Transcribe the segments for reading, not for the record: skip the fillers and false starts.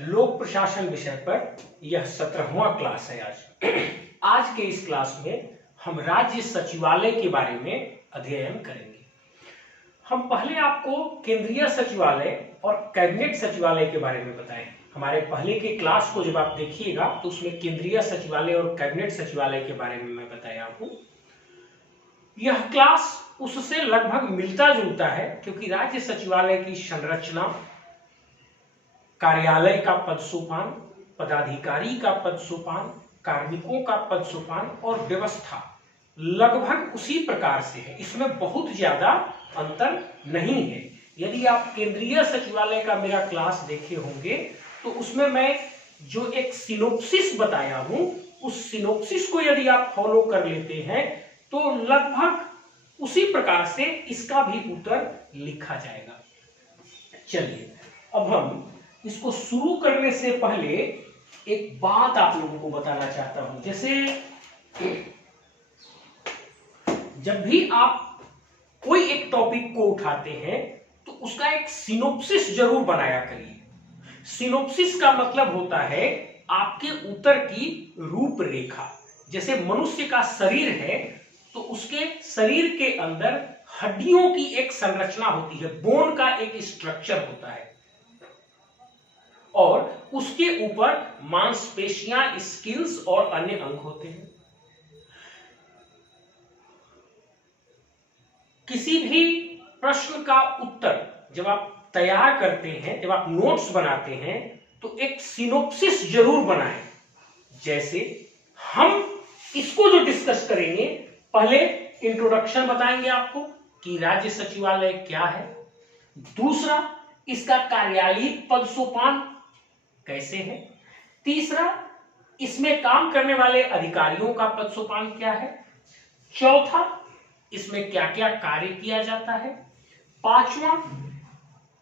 लोक प्रशासन विषय पर यह 17वां क्लास है। आज के इस क्लास में हम राज्य सचिवालय के बारे में अध्ययन करेंगे। हम पहले आपको केंद्रीय सचिवालय और कैबिनेट सचिवालय के बारे में बताएं। हमारे पहले के क्लास को जब आप देखिएगा तो उसमें केंद्रीय सचिवालय और कैबिनेट सचिवालय के बारे में मैं बताया हूं। यह क्लास उससे लगभग मिलता जुलता है, क्योंकि राज्य सचिवालय की संरचना, कार्यालय का पद सोपान, पदाधिकारी का पद सोपान, कार्मिकों का पद सोपान और व्यवस्था लगभग उसी प्रकार से है। इसमें बहुत ज्यादा अंतर नहीं है। यदि आप केंद्रीय सचिवालय का मेरा क्लास देखे होंगे तो उसमें मैं जो एक सिनोप्सिस बताया हूं, उस सिनोप्सिस को यदि आप फॉलो कर लेते हैं तो लगभग उसी प्रकार से इसका भी उत्तर लिखा जाएगा। चलिए, अब हम इसको शुरू करने से पहले एक बात आप लोगों को बताना चाहता हूं। जैसे जब भी आप कोई एक टॉपिक को उठाते हैं तो उसका एक सिनोप्सिस जरूर बनाया करिए। सिनोप्सिस का मतलब होता है आपके उत्तर की रूपरेखा। जैसे मनुष्य का शरीर है तो उसके शरीर के अंदर हड्डियों की एक संरचना होती है, बोन का एक स्ट्रक्चर होता है, और उसके ऊपर मांसपेशियां, स्किल्स और अन्य अंग होते हैं। किसी भी प्रश्न का उत्तर जब आप तैयार करते हैं, जब आप नोट्स बनाते हैं, तो एक सिनोप्सिस जरूर बनाएं। जैसे हम इसको जो डिस्कस करेंगे, पहले इंट्रोडक्शन बताएंगे आपको कि राज्य सचिवालय क्या है। दूसरा, इसका कार्यालयीय पद सोपान कैसे है। तीसरा, इसमें काम करने वाले अधिकारियों का पद सोपान क्या है। चौथा, इसमें क्या क्या कार्य किया जाता है। पांचवा,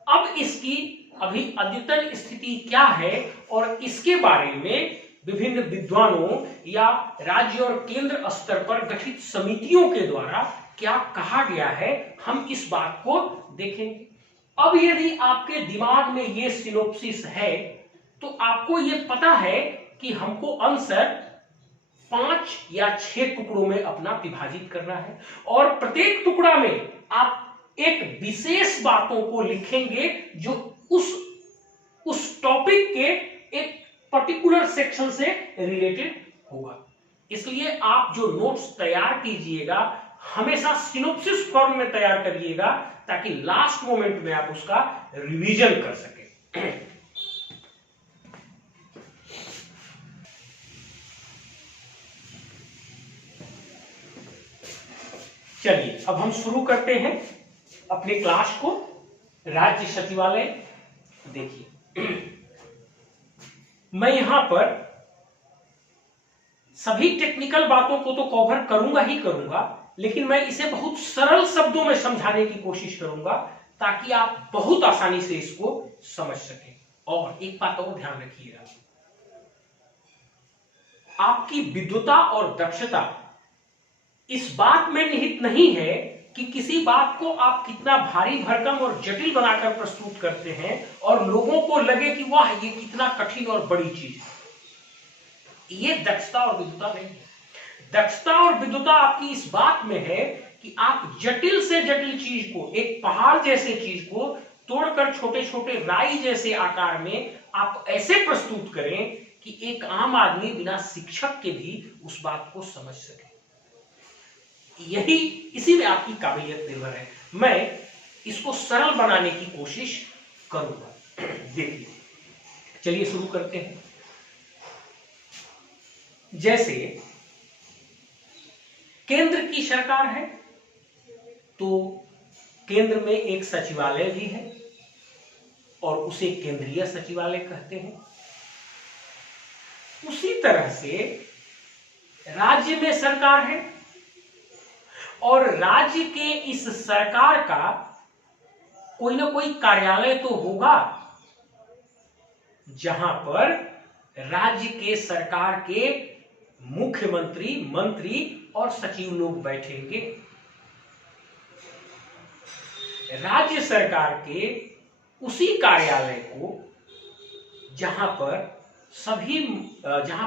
अब इसकी अभी अद्यतन स्थिति क्या है और इसके बारे में विभिन्न विद्वानों या राज्य और केंद्र स्तर पर गठित समितियों के द्वारा क्या कहा गया है, हम इस बात को देखेंगे। अब यदि आपके दिमाग में ये सिनोप्सिस है तो आपको ये पता है कि हमको आंसर 5 या 6 टुकड़ों में अपना विभाजित करना है, और प्रत्येक टुकड़ा में आप एक विशेष बातों को लिखेंगे जो उस टॉपिक के एक पर्टिकुलर सेक्शन से रिलेटेड होगा। इसलिए आप जो नोट्स तैयार कीजिएगा हमेशा सिनोप्सिस फॉर्म में तैयार करिएगा, ताकि लास्ट मोमेंट में आप उसका रिवीजन कर सकें। चलिए, अब हम शुरू करते हैं अपने क्लास को। राज्य सचिवालय देखिए, मैं यहां पर सभी टेक्निकल बातों को तो कवर करूंगा ही करूंगा, लेकिन मैं इसे बहुत सरल शब्दों में समझाने की कोशिश करूंगा ताकि आप बहुत आसानी से इसको समझ सकें। और एक बात और ध्यान रखिएगा, आपकी विद्वता और दक्षता इस बात में निहित नहीं है कि किसी बात को आप कितना भारी भरकम और जटिल बनाकर प्रस्तुत करते हैं और लोगों को लगे कि वाह ये कितना कठिन और बड़ी चीज है। ये दक्षता और विद्वता नहीं है। दक्षता और विद्वता आपकी इस बात में है कि आप जटिल से जटिल चीज को, एक पहाड़ जैसे चीज को तोड़कर छोटे छोटे राई जैसे आकार में आप ऐसे प्रस्तुत करें कि एक आम आदमी बिना शिक्षक के भी उस बात को समझ सके। इसी में आपकी काबिलियत निर्भर है। मैं इसको सरल बनाने की कोशिश करूंगा। देखिए, चलिए शुरू करते हैं। जैसे केंद्र की सरकार है तो केंद्र में एक सचिवालय भी है और उसे केंद्रीय सचिवालय कहते हैं। उसी तरह से राज्य में सरकार है और राज्य के इस सरकार का कोई ना कोई कार्यालय तो होगा जहां पर राज्य के सरकार के मुख्यमंत्री, मंत्री और सचिव लोग बैठेंगे। राज्य सरकार के उसी कार्यालय को जहां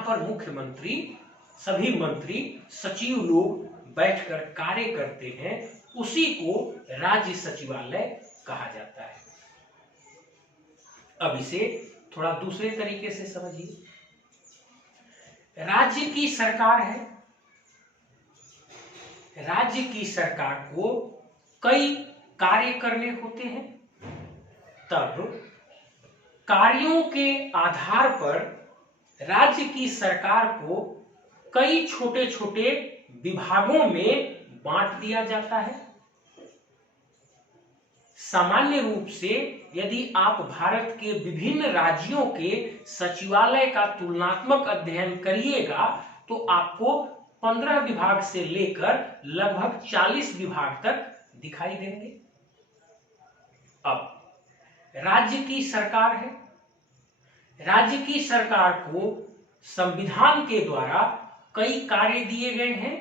पर मुख्यमंत्री, सभी मंत्री, सचिव लोग बैठकर कार्य करते हैं, उसी को राज्य सचिवालय कहा जाता है। अब इसे थोड़ा दूसरे तरीके से समझिए। राज्य की सरकार है, राज्य की सरकार को कई कार्य करने होते हैं, तब कार्यों के आधार पर राज्य की सरकार को कई छोटे छोटे विभागों में बांट दिया जाता है। सामान्य रूप से यदि आप भारत के विभिन्न राज्यों के सचिवालय का तुलनात्मक अध्ययन करिएगा तो आपको 15 विभाग से लेकर लगभग 40 विभाग तक दिखाई देंगे। अब राज्य की सरकार है, राज्य की सरकार को संविधान के द्वारा कई कार्य दिए गए हैं।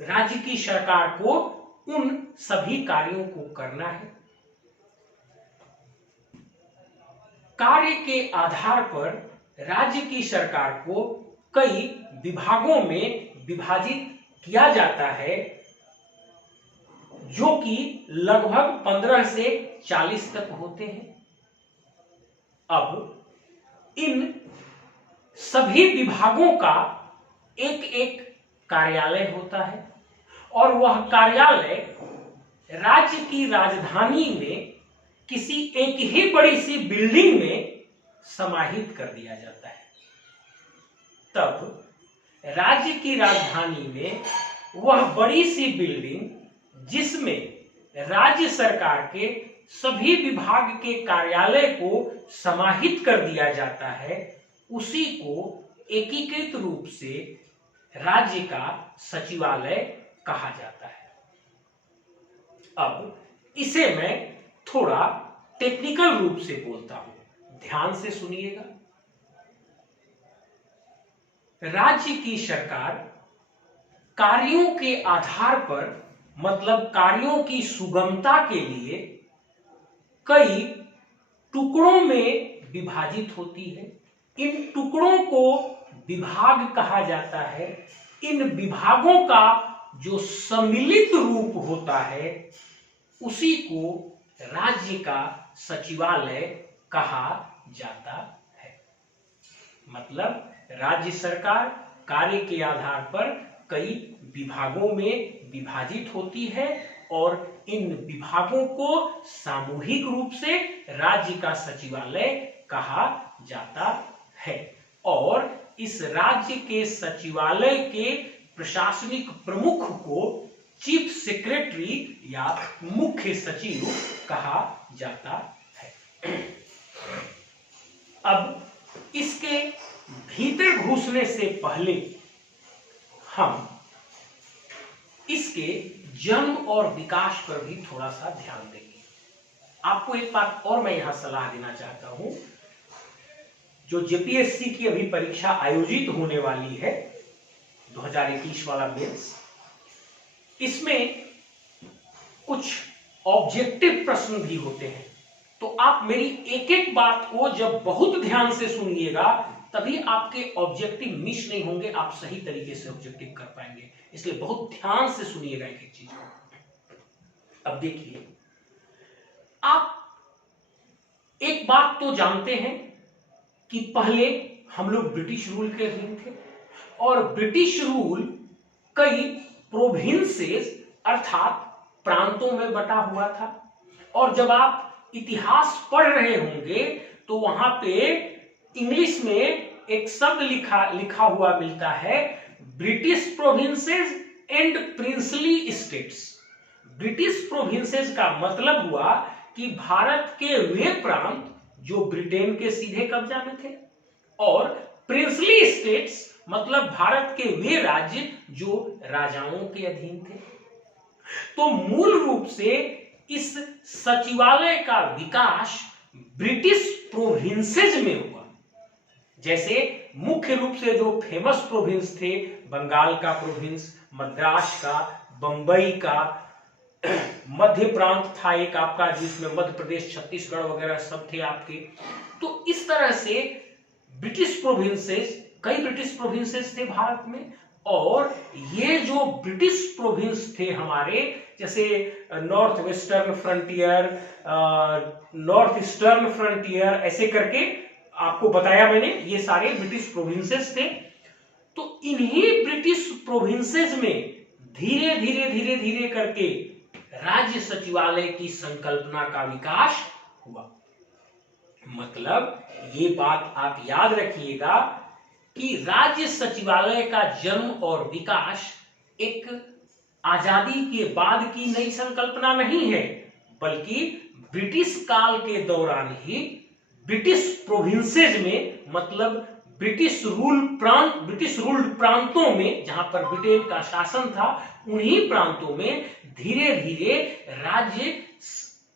राज्य की सरकार को उन सभी कार्यों को करना है। कार्य के आधार पर राज्य की सरकार को कई विभागों में विभाजित किया जाता है, जो कि लगभग 15 से 40 तक होते हैं। अब इन सभी विभागों का एक एक कार्यालय होता है और वह कार्यालय राज्य की राजधानी में किसी एक ही बड़ी सी बिल्डिंग में समाहित कर दिया जाता है। तब राज्य की राजधानी में वह बड़ी सी बिल्डिंग, जिसमें राज्य सरकार के सभी विभाग के कार्यालय को समाहित कर दिया जाता है, उसी को एकीकृत रूप से राज्य का सचिवालय कहा जाता है। अब इसे मैं थोड़ा टेक्निकल रूप से बोलता हूं, ध्यान से सुनिएगा। राज्य की सरकार कार्यों के आधार पर, मतलब कार्यों की सुगमता के लिए कई टुकड़ों में विभाजित होती है। इन टुकड़ों को विभाग कहा जाता है। इन विभागों का जो सम्मिलित रूप होता है, उसी को राज्य का सचिवालय कहा जाता है। मतलब राज्य सरकार कार्य के आधार पर कई विभागों में विभाजित होती है और इन विभागों को सामूहिक रूप से राज्य का सचिवालय कहा जाता है। और इस राज्य के सचिवालय के प्रशासनिक प्रमुख को चीफ सेक्रेटरी या मुख्य सचिव कहा जाता है। अब इसके भीतर घुसने से पहले हम इसके जन्म और विकास पर भी थोड़ा सा ध्यान देंगे। आपको एक बात और मैं यहां सलाह देना चाहता हूं, जो जेपीएससी की अभी परीक्षा आयोजित होने वाली है 2021 वाला मेंस, इसमें कुछ ऑब्जेक्टिव प्रश्न भी होते हैं। तो आप मेरी एक एक बात को जब बहुत ध्यान से सुनिएगा, तभी आपके ऑब्जेक्टिव मिस नहीं होंगे, आप सही तरीके से ऑब्जेक्टिव कर पाएंगे। इसलिए बहुत ध्यान से सुनिएगा एक एक चीज को। अब देखिए, आप एक बात तो जानते हैं कि पहले हम लोग ब्रिटिश रूल के अधीन थे और ब्रिटिश रूल कई प्रोविंसेस अर्थात प्रांतों में बटा हुआ था। और जब आप इतिहास पढ़ रहे होंगे तो वहां पे इंग्लिश में एक शब्द लिखा हुआ मिलता है, British provinces and princely states. British provinces का मतलब हुआ कि भारत के वे प्रांत जो ब्रिटेन के सीधे कब्जा में थे, और प्रिंसली स्टेट्स मतलब भारत के वे राज्य जो राजाओं के अधीन थे। तो मूल रूप से इस सचिवालय का विकास ब्रिटिश प्रोविंसेस में हुआ। जैसे मुख्य रूप से जो फेमस प्रोविंस थे, बंगाल का प्रोविंस, मद्रास का, बंबई का, मध्य प्रांत था एक आपका, जिसमें मध्य प्रदेश, छत्तीसगढ़ वगैरह सब थे आपके। तो इस तरह से ब्रिटिश प्रोविंसेस, कई ब्रिटिश प्रोविंसेस थे भारत में, और ये जो ब्रिटिश प्रोविंस थे हमारे, जैसे north western frontier, north eastern frontier, ऐसे करके आपको बताया मैंने, ये सारे ब्रिटिश प्रोविंसेस थे। तो इन्हीं ब्रिटिश प्रोविंसेस में धीरे धीरे धीरे धीरे करके राज्य सचिवालय की संकल्पना का विकास हुआ। मतलब ये बात आप याद रखिएगा कि राज्य सचिवालय का जन्म और विकास एक आजादी के बाद की नई संकल्पना नहीं है, बल्कि ब्रिटिश काल के दौरान ही ब्रिटिश प्रोविंसेस में, मतलब ब्रिटिश रूल्ड प्रांतों में, जहां पर ब्रिटेन का शासन था, उन्हीं प्रांतों में धीरे धीरे राज्य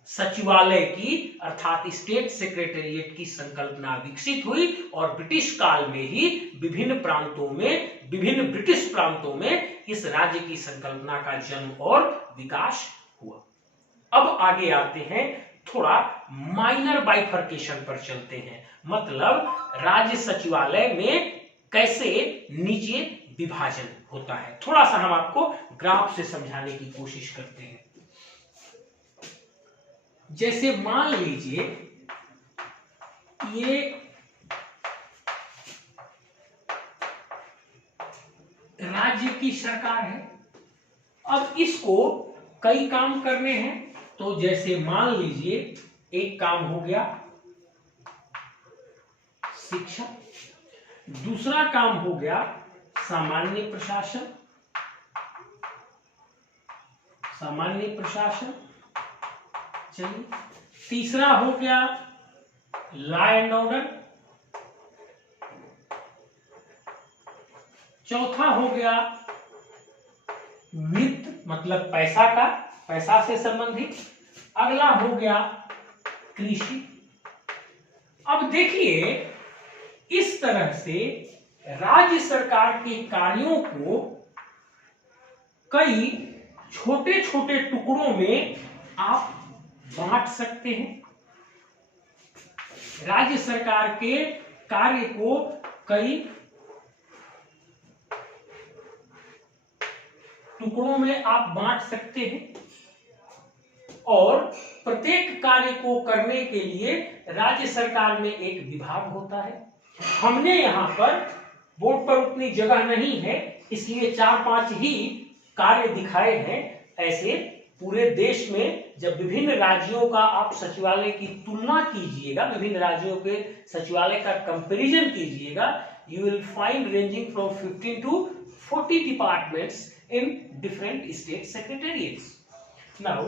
सचिवालय की अर्थात स्टेट सेक्रेटेरिएट की संकल्पना विकसित हुई, और ब्रिटिश काल में ही विभिन्न प्रांतों में, विभिन्न ब्रिटिश प्रांतों में इस राज्य की संकल्पना का जन्म और विकास हुआ। अब आगे आते हैं, थोड़ा माइनर बाइफर्केशन पर चलते हैं, मतलब राज्य सचिवालय में कैसे नीचे विभाजन होता है। थोड़ा सा हम आपको ग्राफ से समझाने की कोशिश करते हैं। जैसे मान लीजिए ये राज्य की सरकार है, अब इसको कई काम करने हैं। तो जैसे मान लीजिए एक काम हो गया शिक्षा, दूसरा काम हो गया सामान्य प्रशासन, चलिए, तीसरा हो गया लॉ एंड ऑर्डर, चौथा हो गया वित्त, मतलब पैसा से संबंधित, अगला हो गया कृषि। अब देखिए, इस तरह से राज्य सरकार के कार्यों को कई छोटे छोटे टुकड़ों में आप बांट सकते हैं। राज्य सरकार के कार्य को कई टुकड़ों में आप बांट सकते हैं, और प्रत्येक कार्य को करने के लिए राज्य सरकार में एक विभाग होता है। हमने यहाँ पर बोर्ड पर उतनी जगह नहीं है, इसलिए 4-5 ही कार्य दिखाए हैं। ऐसे पूरे देश में जब विभिन्न राज्यों का आप सचिवालय की तुलना कीजिएगा, विभिन्न राज्यों के सचिवालय का कंपैरिजन कीजिएगा, you will find ranging from 15 to 40 departments in different state secretariats. Now,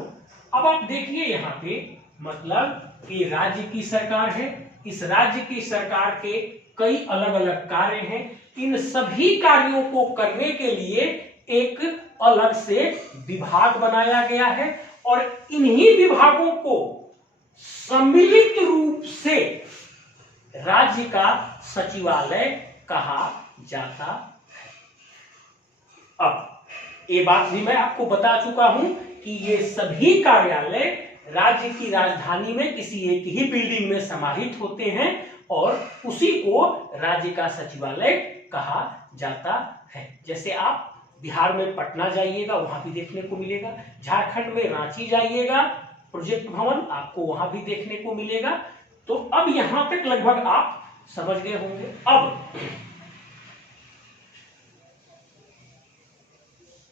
अब आप देखिए यहाँ पे, मतलब कि राज्य की सरकार है, इस राज्य की सरकार के कई अलग अलग कार्य हैं। इन सभी कार्यों को करने के लिए एक अलग से विभाग बनाया गया है, और इन्हीं विभागों को सम्मिलित रूप से राज्य का सचिवालय कहा जाता है। अब ये बात भी मैं आपको बता चुका हूं कि ये सभी कार्यालय राज्य की राजधानी में किसी एक ही बिल्डिंग में समाहित होते हैं, और उसी को राज्य का सचिवालय कहा जाता है। जैसे आप बिहार में पटना जाइएगा, वहां भी देखने को मिलेगा, झारखंड में रांची जाइएगा, प्रोजेक्ट भवन आपको वहां भी देखने को मिलेगा। तो अब यहां तक लगभग आप समझ गए होंगे। अब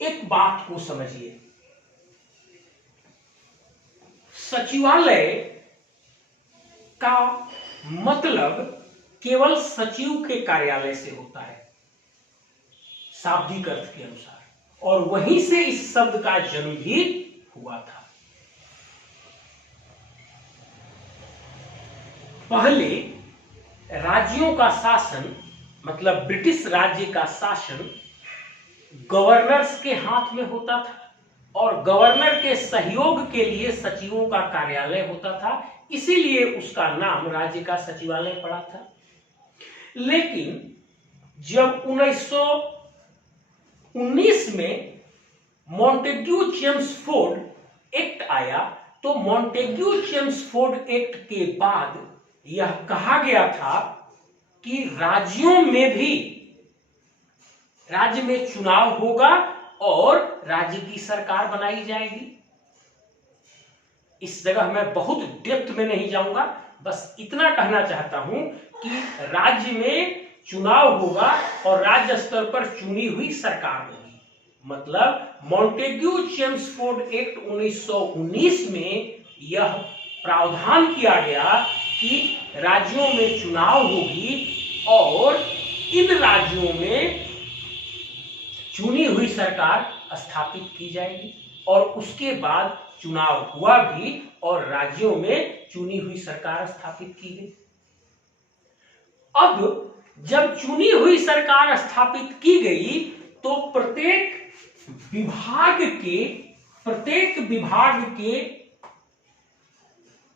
एक बात को समझिए, सचिवालय का मतलब केवल सचिव के कार्यालय से होता है, शाब्दिक अर्थ के अनुसार, और वहीं से इस शब्द का जन्म भी हुआ था। पहले राज्यों का शासन, मतलब ब्रिटिश राज्य का शासन गवर्नर्स के हाथ में होता था, और गवर्नर के सहयोग के लिए सचिवों का कार्यालय होता था, इसीलिए उसका नाम राज्य का सचिवालय पड़ा था। लेकिन जब 1919 में मॉन्टेग्यू-चेम्सफोर्ड एक्ट आया, तो मॉन्टेग्यू-चेम्सफोर्ड एक्ट के बाद यह कहा गया था कि राज्यों में भी राज्य में चुनाव होगा और राज्य की सरकार बनाई जाएगी। इस जगह मैं बहुत डेप्थ में नहीं जाऊंगा, बस इतना कहना चाहता हूं कि राज्य में चुनाव होगा और राज्य स्तर पर चुनी हुई सरकार होगी। मतलब मॉन्टेग्यू चेम्सफोर्ड एक्ट 1919 में यह प्रावधान किया गया कि राज्यों में चुनाव होगी और इन राज्यों में चुनी हुई सरकार स्थापित की जाएगी। और उसके बाद चुनाव हुआ भी और राज्यों में चुनी हुई सरकार स्थापित की गई। अब जब चुनी हुई सरकार स्थापित की गई तो प्रत्येक विभाग के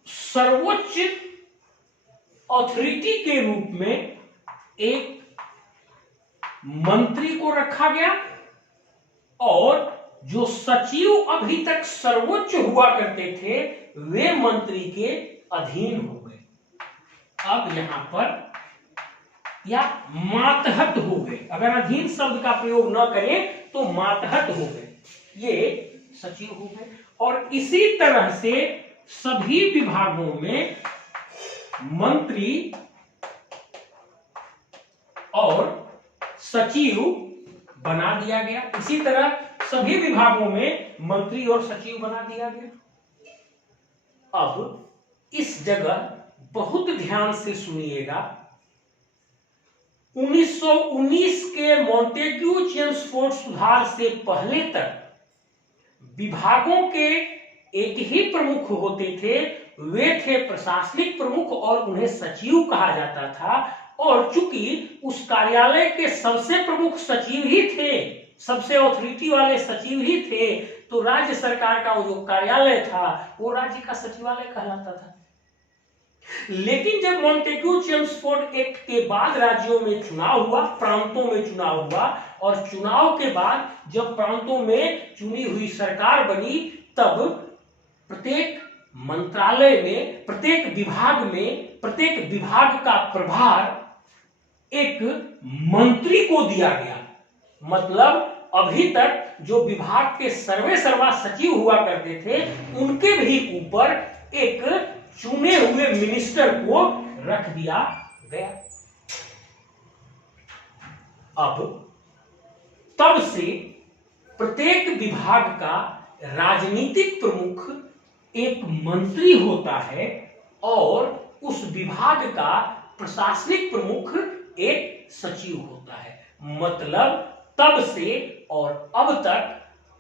सर्वोच्च अथॉरिटी के रूप में एक मंत्री को रखा गया और जो सचिव अभी तक सर्वोच्च हुआ करते थे वे मंत्री के अधीन हो गए। अब यहां पर या मातहत हो गए, अगर अधीन शब्द का प्रयोग न करें तो मातहत हो गए, ये सचिव हो गए। और इसी तरह से सभी विभागों में मंत्री और सचिव बना दिया गया। इसी तरह सभी विभागों में मंत्री और सचिव बना दिया गया। अब इस जगह बहुत ध्यान से सुनिएगा, 1919 के मॉन्टेग्यू चेम्सफोर्ड सुधार से पहले तक विभागों के एक ही प्रमुख होते थे, वे थे प्रशासनिक प्रमुख और उन्हें सचिव कहा जाता था। और चूंकि उस कार्यालय के सबसे प्रमुख सचिव ही थे, सबसे अथॉरिटी वाले सचिव ही थे, तो राज्य सरकार का वो जो कार्यालय था वो राज्य का सचिवालय कहलाता था। लेकिन जब मॉन्टेग्यू चेम्सफोर्ड एक्ट के बाद राज्यों में चुनाव हुआ, प्रांतों में चुनाव हुआ, और चुनाव के बाद जब प्रांतों में चुनी हुई सरकार बनी, तब प्रत्येक मंत्रालय में, प्रत्येक विभाग का प्रभार एक मंत्री को दिया गया। मतलब अभी तक जो विभाग के सर्वेसर्वा सचिव हुआ करते थे उनके भी ऊपर एक चुने हुए मिनिस्टर को रख दिया गया। अब तब से प्रत्येक विभाग का राजनीतिक प्रमुख एक मंत्री होता है और उस विभाग का प्रशासनिक प्रमुख एक सचिव होता है। मतलब तब से और अब तक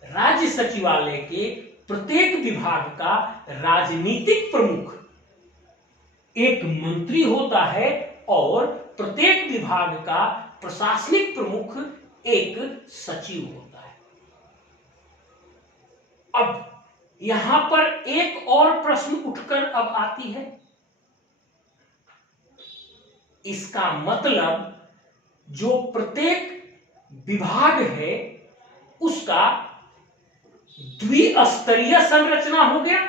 राज्य सचिवालय के प्रत्येक विभाग का राजनीतिक प्रमुख एक मंत्री होता है और प्रत्येक विभाग का प्रशासनिक प्रमुख एक सचिव होता है। अब यहां पर एक और प्रश्न उठकर अब आती है, इसका मतलब जो प्रत्येक विभाग है उसका द्विस्तरीय संरचना हो गया।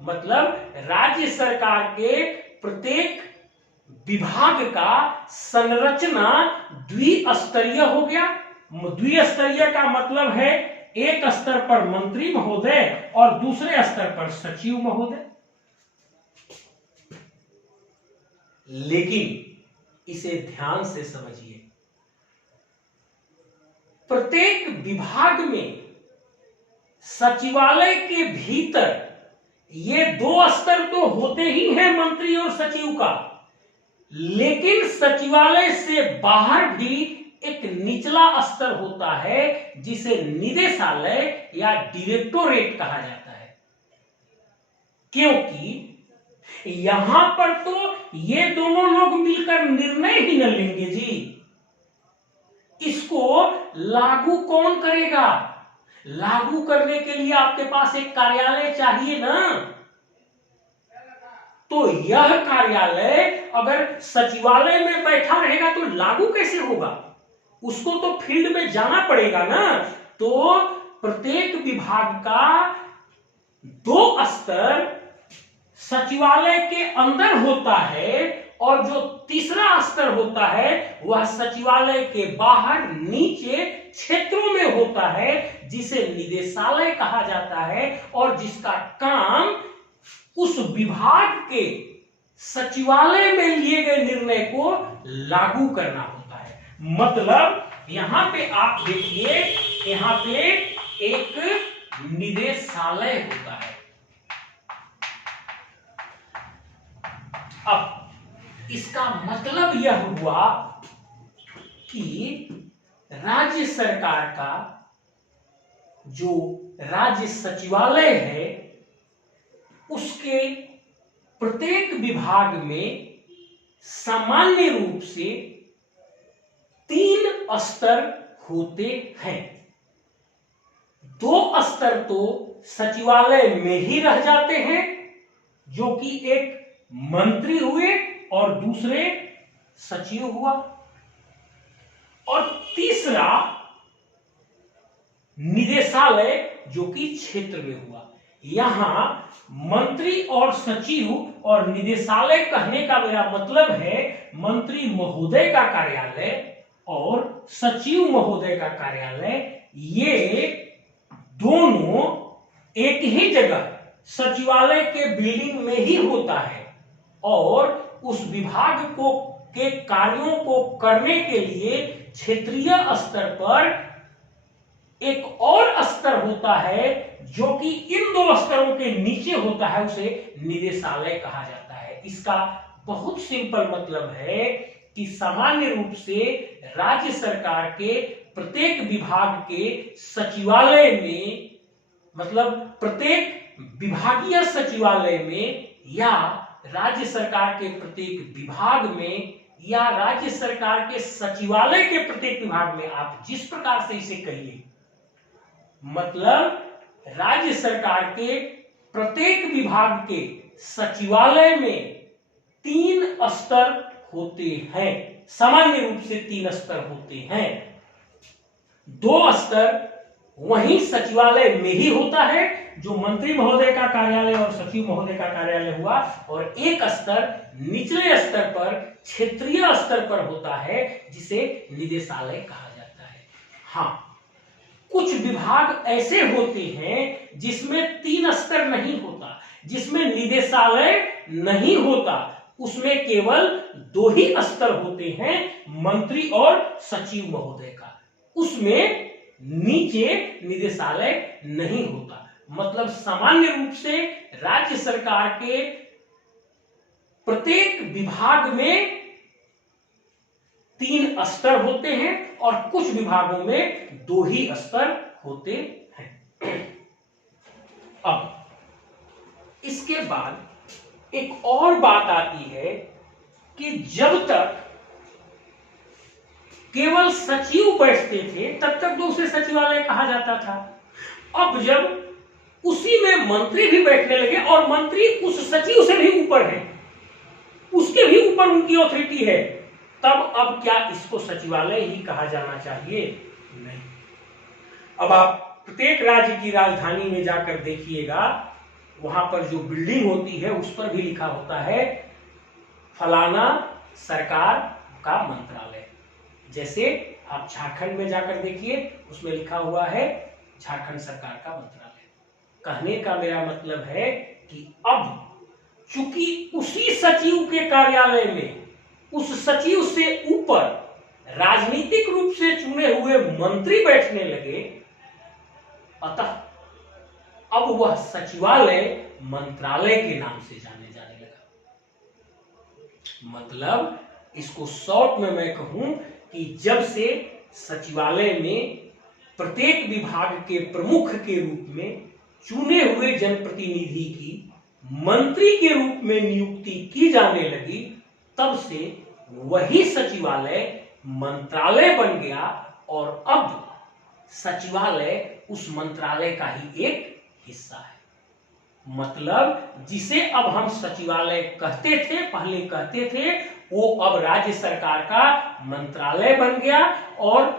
मतलब राज्य सरकार के प्रत्येक विभाग का संरचना द्विस्तरीय हो गया। द्विस्तरीय का मतलब है एक स्तर पर मंत्री महोदय और दूसरे स्तर पर सचिव महोदय। लेकिन इसे ध्यान से समझिए, प्रत्येक विभाग में सचिवालय के भीतर ये दो स्तर तो होते ही हैं मंत्री और सचिव का, लेकिन सचिवालय से बाहर भी एक निचला स्तर होता है जिसे निदेशालय या डायरेक्टोरेट कहा जाता है। क्योंकि यहां पर तो ये दोनों लोग मिलकर निर्णय ही न लेंगे जी, इसको लागू कौन करेगा? लागू करने के लिए आपके पास एक कार्यालय चाहिए ना। तो यह कार्यालय अगर सचिवालय में बैठा रहेगा तो लागू कैसे होगा? उसको तो फील्ड में जाना पड़ेगा ना। तो प्रत्येक विभाग का दो स्तर सचिवालय के अंदर होता है, और जो तीसरा स्तर होता है वह सचिवालय के बाहर नीचे क्षेत्रों में होता है, जिसे निदेशालय कहा जाता है, और जिसका काम उस विभाग के सचिवालय में लिए गए निर्णय को लागू करना होता है। मतलब यहां पे आप देखिए, यहां पे एक निदेशालय होता है। अब इसका मतलब यह हुआ कि राज्य सरकार का जो राज्य सचिवालय है, उसके प्रत्येक विभाग में सामान्य रूप से 3 स्तर होते हैं। 2 स्तर तो सचिवालय में ही रह जाते हैं, जो कि एक मंत्री हुए और दूसरे सचिव हुआ, और तीसरा निदेशालय जो कि क्षेत्र में हुआ। यहां मंत्री और सचिव और निदेशालय कहने का मेरा मतलब है मंत्री महोदय का कार्यालय और सचिव महोदय का कार्यालय, ये दोनों एक ही जगह सचिवालय के बिल्डिंग में ही होता है, और उस विभाग को के कार्यों को करने के लिए क्षेत्रीय स्तर पर एक और स्तर होता है, जो कि इन 2 स्तरों के नीचे होता है, उसे निदेशालय कहा जाता है। इसका बहुत सिंपल मतलब है कि सामान्य रूप से राज्य सरकार के प्रत्येक विभाग के सचिवालय में, मतलब प्रत्येक विभागीय सचिवालय में, या राज्य सरकार के प्रत्येक विभाग में, या राज्य सरकार के सचिवालय के प्रत्येक विभाग में, आप जिस प्रकार से इसे कहिए, मतलब राज्य सरकार के प्रत्येक विभाग के सचिवालय में 3 स्तर होते हैं। सामान्य रूप से 3 स्तर होते हैं। 2 स्तर वही सचिवालय में ही होता है, जो मंत्री महोदय का कार्यालय और सचिव महोदय का कार्यालय हुआ, और एक स्तर निचले स्तर पर क्षेत्रीय स्तर पर होता है, जिसे निदेशालय कहा जाता है। हाँ, कुछ विभाग ऐसे होते हैं जिसमें 3 स्तर नहीं होता, जिसमें निदेशालय नहीं होता, उसमें केवल 2 ही स्तर होते हैं, मंत्री और सचिव महोदय का। उसमें नीचे निदेशालय नहीं होता। मतलब सामान्य रूप से राज्य सरकार के प्रत्येक विभाग में 3 स्तर होते हैं, और कुछ विभागों में 2 ही स्तर होते हैं। अब इसके बाद एक और बात आती है कि जब तक केवल सचिव बैठते थे तब तक तो उसे सचिवालय कहा जाता था। अब जब उसी में मंत्री भी बैठने लगे, और मंत्री उस सचिव से भी ऊपर है, उसके भी ऊपर उनकी ऑथोरिटी है, तब अब क्या इसको सचिवालय ही कहा जाना चाहिए? नहीं। अब आप प्रत्येक राज्य की राजधानी में जाकर देखिएगा, वहां पर जो बिल्डिंग होती है उस पर भी लिखा होता है फलाना सरकार का मंत्रालय। जैसे आप झारखंड में जाकर देखिए, उसमें लिखा हुआ है झारखंड सरकार का मंत्रालय। कहने का मेरा मतलब है कि अब चूंकि उसी सचिव के कार्यालय में उस सचिव से ऊपर राजनीतिक रूप से चुने हुए मंत्री बैठने लगे, अतः अब वह सचिवालय मंत्रालय के नाम से जाने लगा। मतलब इसको शॉर्ट में मैं कहूं कि जब से सचिवालय में प्रत्येक विभाग के प्रमुख के रूप में चुने हुए जनप्रतिनिधि की मंत्री के रूप में नियुक्ति की जाने लगी, तब से वही सचिवालय मंत्रालय बन गया, और अब सचिवालय उस मंत्रालय का ही एक हिस्सा है। मतलब जिसे अब हम सचिवालय कहते थे, पहले कहते थे, वो अब राज्य सरकार का मंत्रालय बन गया, और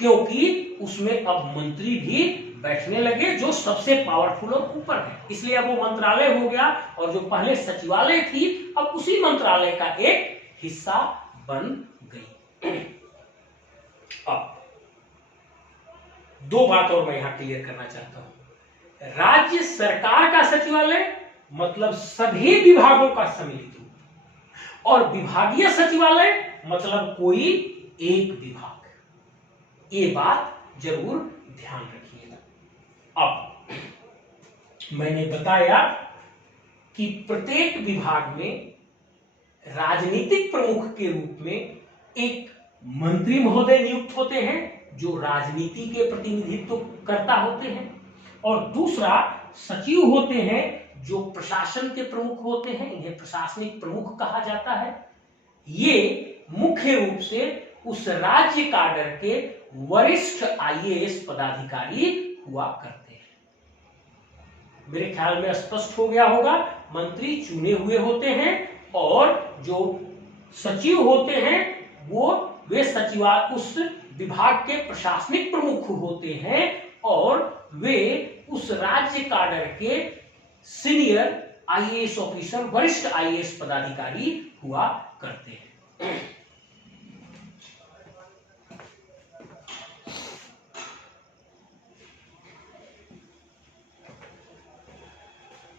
क्योंकि उसमें अब मंत्री भी बैठने लगे जो सबसे पावरफुल और ऊपर है, इसलिए अब वो मंत्रालय हो गया और जो पहले सचिवालय थी अब उसी मंत्रालय का एक हिस्सा बन गई। अब दो बात और मैं यहां क्लियर करना चाहता हूं। राज्य सरकार का सचिवालय मतलब सभी विभागों का सम्मिलित रूप, और विभागीय सचिवालय मतलब कोई एक विभाग। ये बात जरूर ध्यान रखिएगा। अब मैंने बताया कि प्रत्येक विभाग में राजनीतिक प्रमुख के रूप में एक मंत्री महोदय नियुक्त होते हैं जो राजनीति के प्रतिनिधित्व करता होते हैं, और दूसरा सचिव होते हैं जो प्रशासन के प्रमुख होते हैं, इन्हें प्रशासनिक प्रमुख कहा जाता है। ये मुख्य रूप से उस राज्य काडर के वरिष्ठ आईएएस पदाधिकारी हुआ करते हैं। मेरे ख्याल में स्पष्ट हो गया होगा। मंत्री चुने हुए होते हैं और जो सचिव होते हैं वे सचिवालय उस विभाग के प्रशासनिक प्रमुख होते हैं और वे उस राज्य काडर के सीनियर आईएएस ऑफिसर, वरिष्ठ आईएएस पदाधिकारी हुआ करते हैं।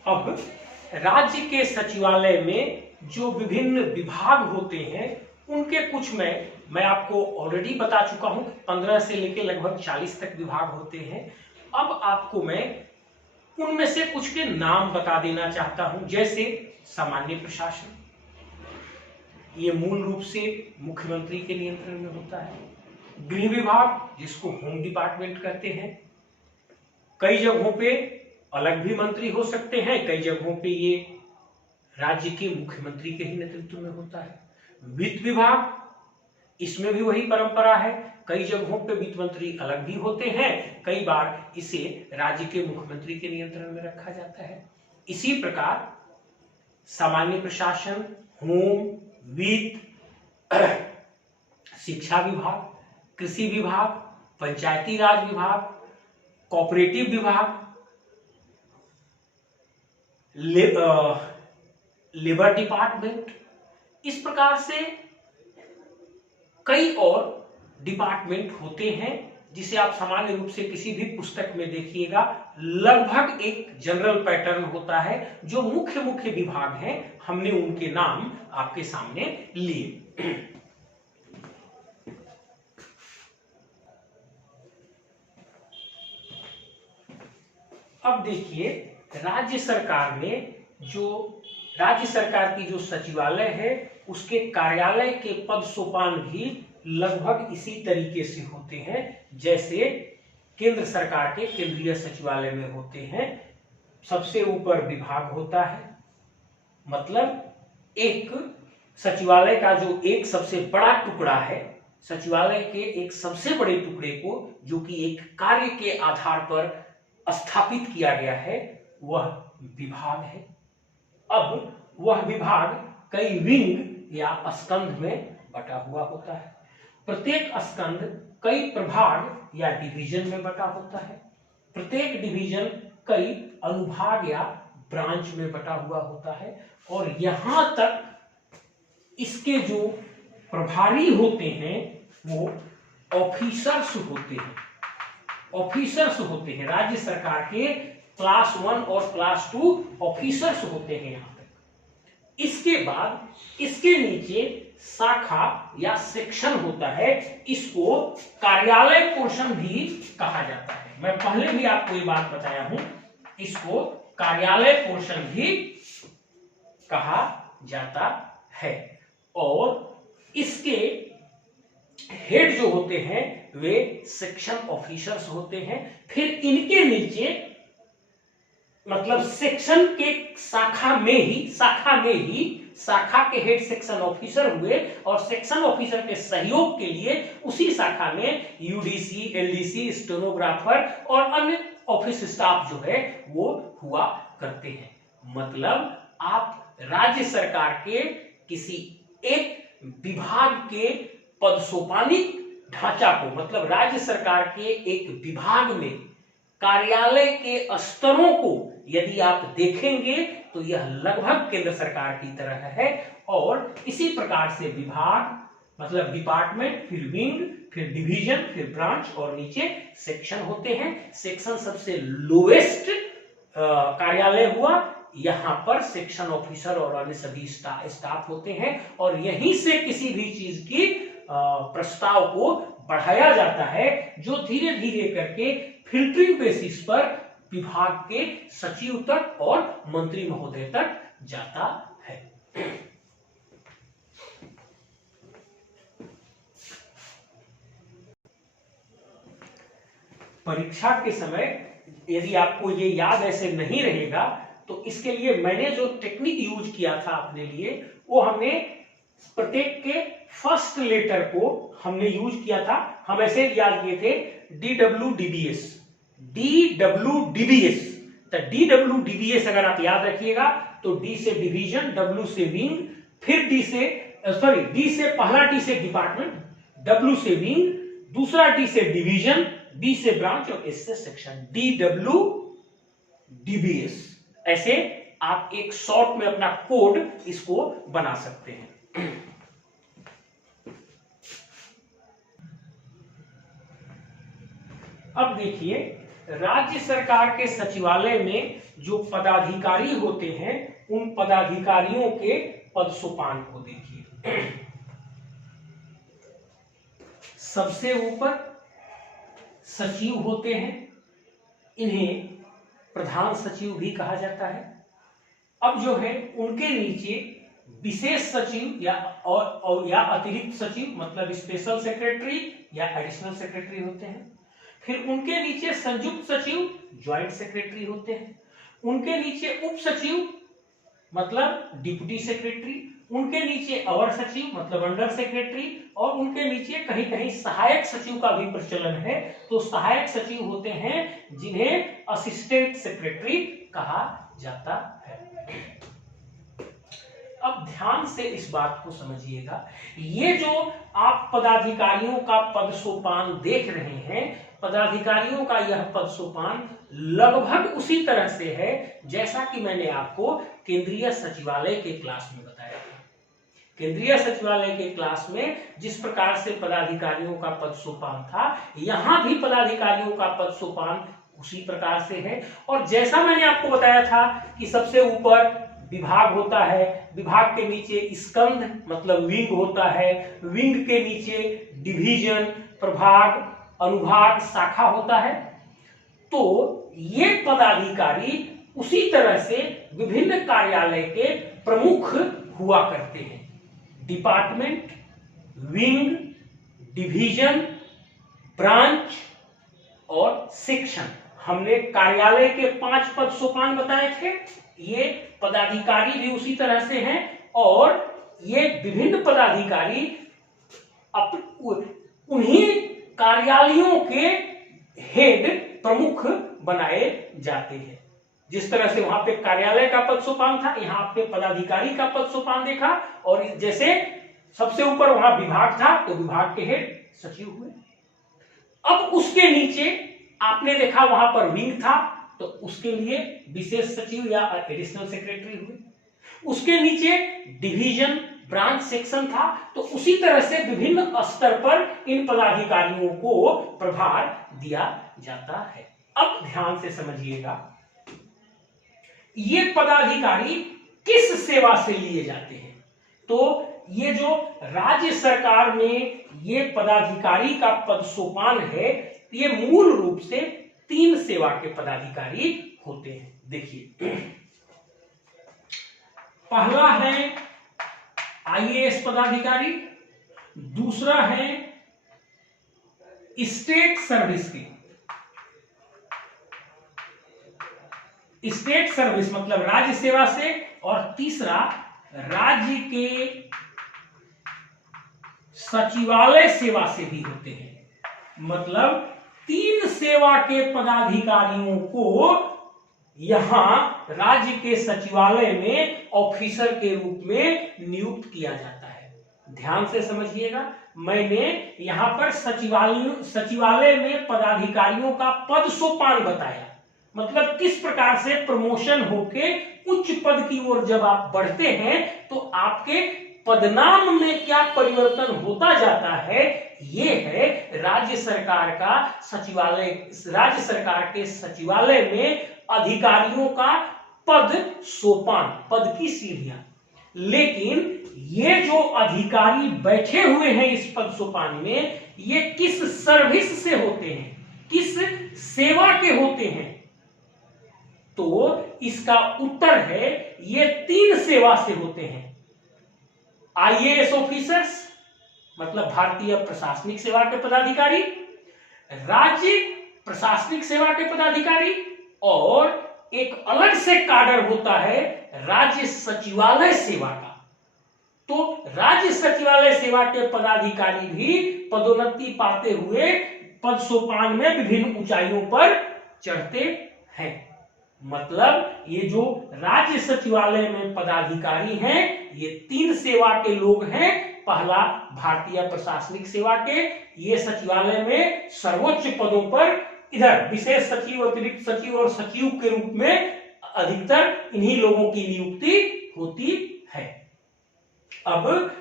अब राज्य के सचिवालय में जो विभिन्न विभाग होते हैं उनके कुछ मैं आपको ऑलरेडी बता चुका हूं। 15 से लेकर लगभग 40 तक विभाग होते हैं। अब आपको मैं उनमें से कुछ के नाम बता देना चाहता हूं। जैसे सामान्य प्रशासन, ये मूल रूप से मुख्यमंत्री के नियंत्रण में होता है। गृह विभाग, जिसको होम डिपार्टमेंट कहते हैं, कई जगहों पे अलग भी मंत्री हो सकते हैं, कई जगहों पे ये राज्य के मुख्यमंत्री के ही नेतृत्व में होता है। वित्त विभाग, इसमें भी वही परंपरा है, कई जगहों पे वित्त मंत्री अलग भी होते हैं, कई बार इसे राज्य के मुख्यमंत्री के नियंत्रण में रखा जाता है। इसी प्रकार सामान्य प्रशासन, होम, वित्त, शिक्षा विभाग, कृषि विभाग, पंचायती राज विभाग, कोऑपरेटिव विभाग, लेबर डिपार्टमेंट, इस प्रकार से कई और डिपार्टमेंट होते हैं जिसे आप सामान्य रूप से किसी भी पुस्तक में देखिएगा। लगभग एक जनरल पैटर्न होता है। जो मुख्य मुख्य विभाग हैं हमने उनके नाम आपके सामने लिए। अब देखिए, राज्य सरकार की जो सचिवालय है उसके कार्यालय के पद सोपान भी लगभग इसी तरीके से होते हैं जैसे केंद्र सरकार के केंद्रीय सचिवालय में होते हैं। सबसे ऊपर विभाग होता है, मतलब एक सचिवालय का जो एक सबसे बड़ा टुकड़ा है, सचिवालय के एक सबसे बड़े टुकड़े को जो कि एक कार्य के आधार पर स्थापित किया गया है वह विभाग है। अब वह विभाग कई विंग या स्कंध में बटा हुआ होता है। प्रत्येक स्कंध कई प्रभाग या डिवीजन में बटा होता है। प्रत्येक डिवीजन कई अनुभाग या ब्रांच में बटा हुआ होता है। और यहां तक इसके जो प्रभारी होते हैं वो ऑफिसर्स होते हैं। ऑफिसर्स होते हैं राज्य सरकार के क्लास 1 और क्लास 2 ऑफिसर्स होते हैं यहां तक। इसके बाद इसके नीचे शाखा या सेक्शन होता है, इसको कार्यालय पोर्शन भी कहा जाता है। मैं पहले भी आपको ये बात बताया हूं, इसको कार्यालय पोर्शन भी कहा जाता है। और इसके हेड जो होते हैं वे सेक्शन ऑफिसर्स होते हैं। फिर इनके नीचे मतलब सेक्शन के शाखा के हेड सेक्शन ऑफिसर हुए और सेक्शन ऑफिसर के सहयोग के लिए उसी शाखा में यूडीसी, एलडीसी, स्टेनोग्राफर और अन्य ऑफिस स्टाफ जो है वो हुआ करते हैं। मतलब आप राज्य सरकार के किसी एक विभाग के पदसोपानिक ढांचा को, मतलब राज्य सरकार के एक विभाग में कार्यालय के स्तरों को यदि आप देखेंगे तो यह लगभग केंद्र सरकार की तरह है। और इसी प्रकार से विभाग मतलब डिपार्टमेंट, फिर विंग, फिर डिवीजन, फिर ब्रांच और नीचे सेक्शन होते हैं। सेक्शन सबसे लोएस्ट कार्यालय हुआ, यहाँ पर सेक्शन ऑफिसर और अन्य सभी स्टाफ होते हैं और यहीं से किसी भी चीज की प्रस्ताव को बढ़ाया जाता है, जो धीरे धीरे करके फिल्टरिंग बेसिस पर विभाग के सचिव तक और मंत्री महोदय तक जाता है। परीक्षा के समय यदि आपको ये याद ऐसे नहीं रहेगा तो इसके लिए मैंने जो टेक्निक यूज किया था अपने लिए, वो हमने प्रत्येक के फर्स्ट लेटर को हमने यूज किया था। हम ऐसे याद किए थे DWDBS, DWDBS। तो DWDBS अगर आप याद रखिएगा तो D से डिवीजन, W से विंग, फिर D से पहला D से डिपार्टमेंट, W से विंग, दूसरा D से डिवीजन, B से ब्रांच और S से सेक्शन, DWDBS। ऐसे आप एक शॉर्ट में अपना कोड इसको बना सकते हैं। अब देखिए, राज्य सरकार के सचिवालय में जो पदाधिकारी होते हैं उन पदाधिकारियों के पद सोपान को देखिए। सबसे ऊपर सचिव होते हैं, इन्हें प्रधान सचिव भी कहा जाता है। अब जो है उनके नीचे विशेष सचिव या अतिरिक्त सचिव मतलब स्पेशल सेक्रेटरी या एडिशनल सेक्रेटरी होते हैं। फिर उनके नीचे संयुक्त सचिव ज्वाइंट सेक्रेटरी होते हैं। उनके नीचे उप सचिव मतलब डिप्टी सेक्रेटरी, उनके नीचे अवर सचिव मतलब अंडर सेक्रेटरी और उनके नीचे कहीं कहीं सहायक सचिव का भी प्रचलन है। तो सहायक सचिव होते हैं जिन्हें असिस्टेंट सेक्रेटरी कहा जाता है। अब ध्यान से इस बात को समझिएगा, ये जो आप पदाधिकारियों का पद सोपान देख रहे हैं, पदाधिकारियों का यह पद सोपान लगभग उसी तरह से है जैसा कि मैंने आपको केंद्रीय सचिवालय के क्लास में बताया था। केंद्रीय सचिवालय के क्लास में जिस प्रकार से पदाधिकारियों का पद सोपान था, यहां भी पदाधिकारियों का पद सोपान उसी प्रकार से है। और जैसा मैंने आपको बताया था कि सबसे ऊपर विभाग होता है, विभाग के नीचे स्कंध मतलब विंग होता है, विंग के नीचे डिवीजन, प्रभाग, अनुभाग, शाखा होता है। तो ये पदाधिकारी उसी तरह से विभिन्न कार्यालय के प्रमुख हुआ करते हैं। डिपार्टमेंट, विंग, डिवीजन, ब्रांच और सेक्शन, हमने कार्यालय के 5 पद सोपान बताए थे। ये पदाधिकारी भी उसी तरह से हैं और ये विभिन्न पदाधिकारी उन्हीं कार्यालयों के हेड प्रमुख बनाए जाते हैं। जिस तरह से वहां पे कार्यालय का पद सोपान था, यहाँ आपने पदाधिकारी का पद सोपान देखा। और जैसे सबसे ऊपर वहां विभाग था तो विभाग के हेड सचिव हुए। अब उसके नीचे आपने देखा वहां पर विंग था तो उसके लिए विशेष सचिव या एडिशनल सेक्रेटरी हुए। उसके नीचे डिवीजन, ब्रांच, सेक्शन था। तो उसी तरह से विभिन्न स्तर पर इन पदाधिकारियों को प्रभार दिया जाता है। अब ध्यान से समझिएगा, ये पदाधिकारी किस सेवा से लिए जाते हैं। तो ये जो राज्य सरकार में ये पदाधिकारी का पद सोपान है, ये मूल रूप से 3 सेवा के पदाधिकारी होते हैं। देखिए, पहला है IAS पदाधिकारी, दूसरा है स्टेट सर्विस की, स्टेट सर्विस मतलब राज्य सेवा से, और तीसरा राज्य के सचिवालय सेवा से भी होते हैं। मतलब 3 सेवा के पदाधिकारियों को यहां राज्य के सचिवालय में ऑफिसर के रूप में नियुक्त किया जाता है। ध्यान से समझिएगा, मैंने यहाँ पर सचिवालय में पदाधिकारियों का पद सोपान बताया, मतलब किस प्रकार से प्रमोशन होके उच्च पद की ओर जब आप बढ़ते हैं तो आपके पदनाम में क्या परिवर्तन होता जाता है। ये है राज्य सरकार का सचिवालय, राज्य सरकार के सचिवालय में अधिकारियों का पद सोपान, पद की सीढ़ियां। लेकिन ये जो अधिकारी बैठे हुए हैं इस पद सोपान में, ये किस सर्विस से होते हैं, किस सेवा के होते हैं? तो इसका उत्तर है ये 3 सेवा से होते हैं। आईएएस ऑफिसर्स मतलब भारतीय प्रशासनिक सेवा के पदाधिकारी, राज्य प्रशासनिक सेवा के पदाधिकारी, और एक अलग से काडर होता है राज्य सचिवालय सेवा का। तो राज्य सचिवालय सेवा के पदाधिकारी भी पदोन्नति पाते हुए पद सोपान में विभिन्न ऊंचाइयों पर चढ़ते हैं। मतलब ये जो राज्य सचिवालय में पदाधिकारी हैं ये 3 सेवा के लोग हैं। पहला भारतीय प्रशासनिक सेवा के, ये सचिवालय में सर्वोच्च पदों पर, इधर विशेष सचिव, अतिरिक्त सचिव और सचिव के रूप में अधिकतर इन्हीं लोगों की नियुक्ति होती है। अब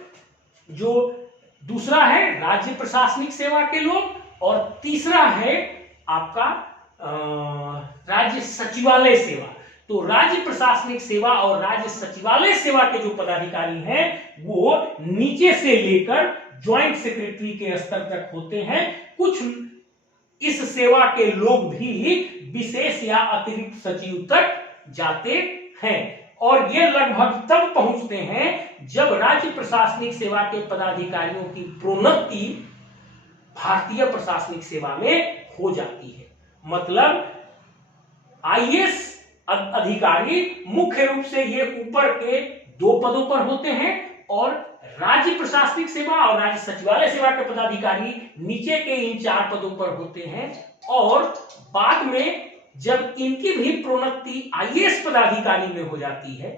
जो दूसरा है राज्य प्रशासनिक सेवा के लोग, और तीसरा है आपका राज्य सचिवालय सेवा। तो राज्य प्रशासनिक सेवा और राज्य सचिवालय सेवा के जो पदाधिकारी हैं वो नीचे से लेकर ज्वाइंट सेक्रेटरी के स्तर तक होते हैं। कुछ इस सेवा के लोग भी विशेष या अतिरिक्त सचिव तक जाते हैं, और ये लगभग तब पहुंचते हैं जब राज्य प्रशासनिक सेवा के पदाधिकारियों की प्रोन्नति भारतीय प्रशासनिक सेवा में हो जाती है। मतलब आईएएस अधिकारी मुख्य रूप से ये ऊपर के 2 पदों पर होते हैं, और राज्य प्रशासनिक सेवा और राज्य सचिवालय सेवा के पदाधिकारी नीचे के इन 4 पदों पर होते हैं। और बाद में जब इनकी भी प्रोन्नति आईएएस पदाधिकारी में हो जाती है,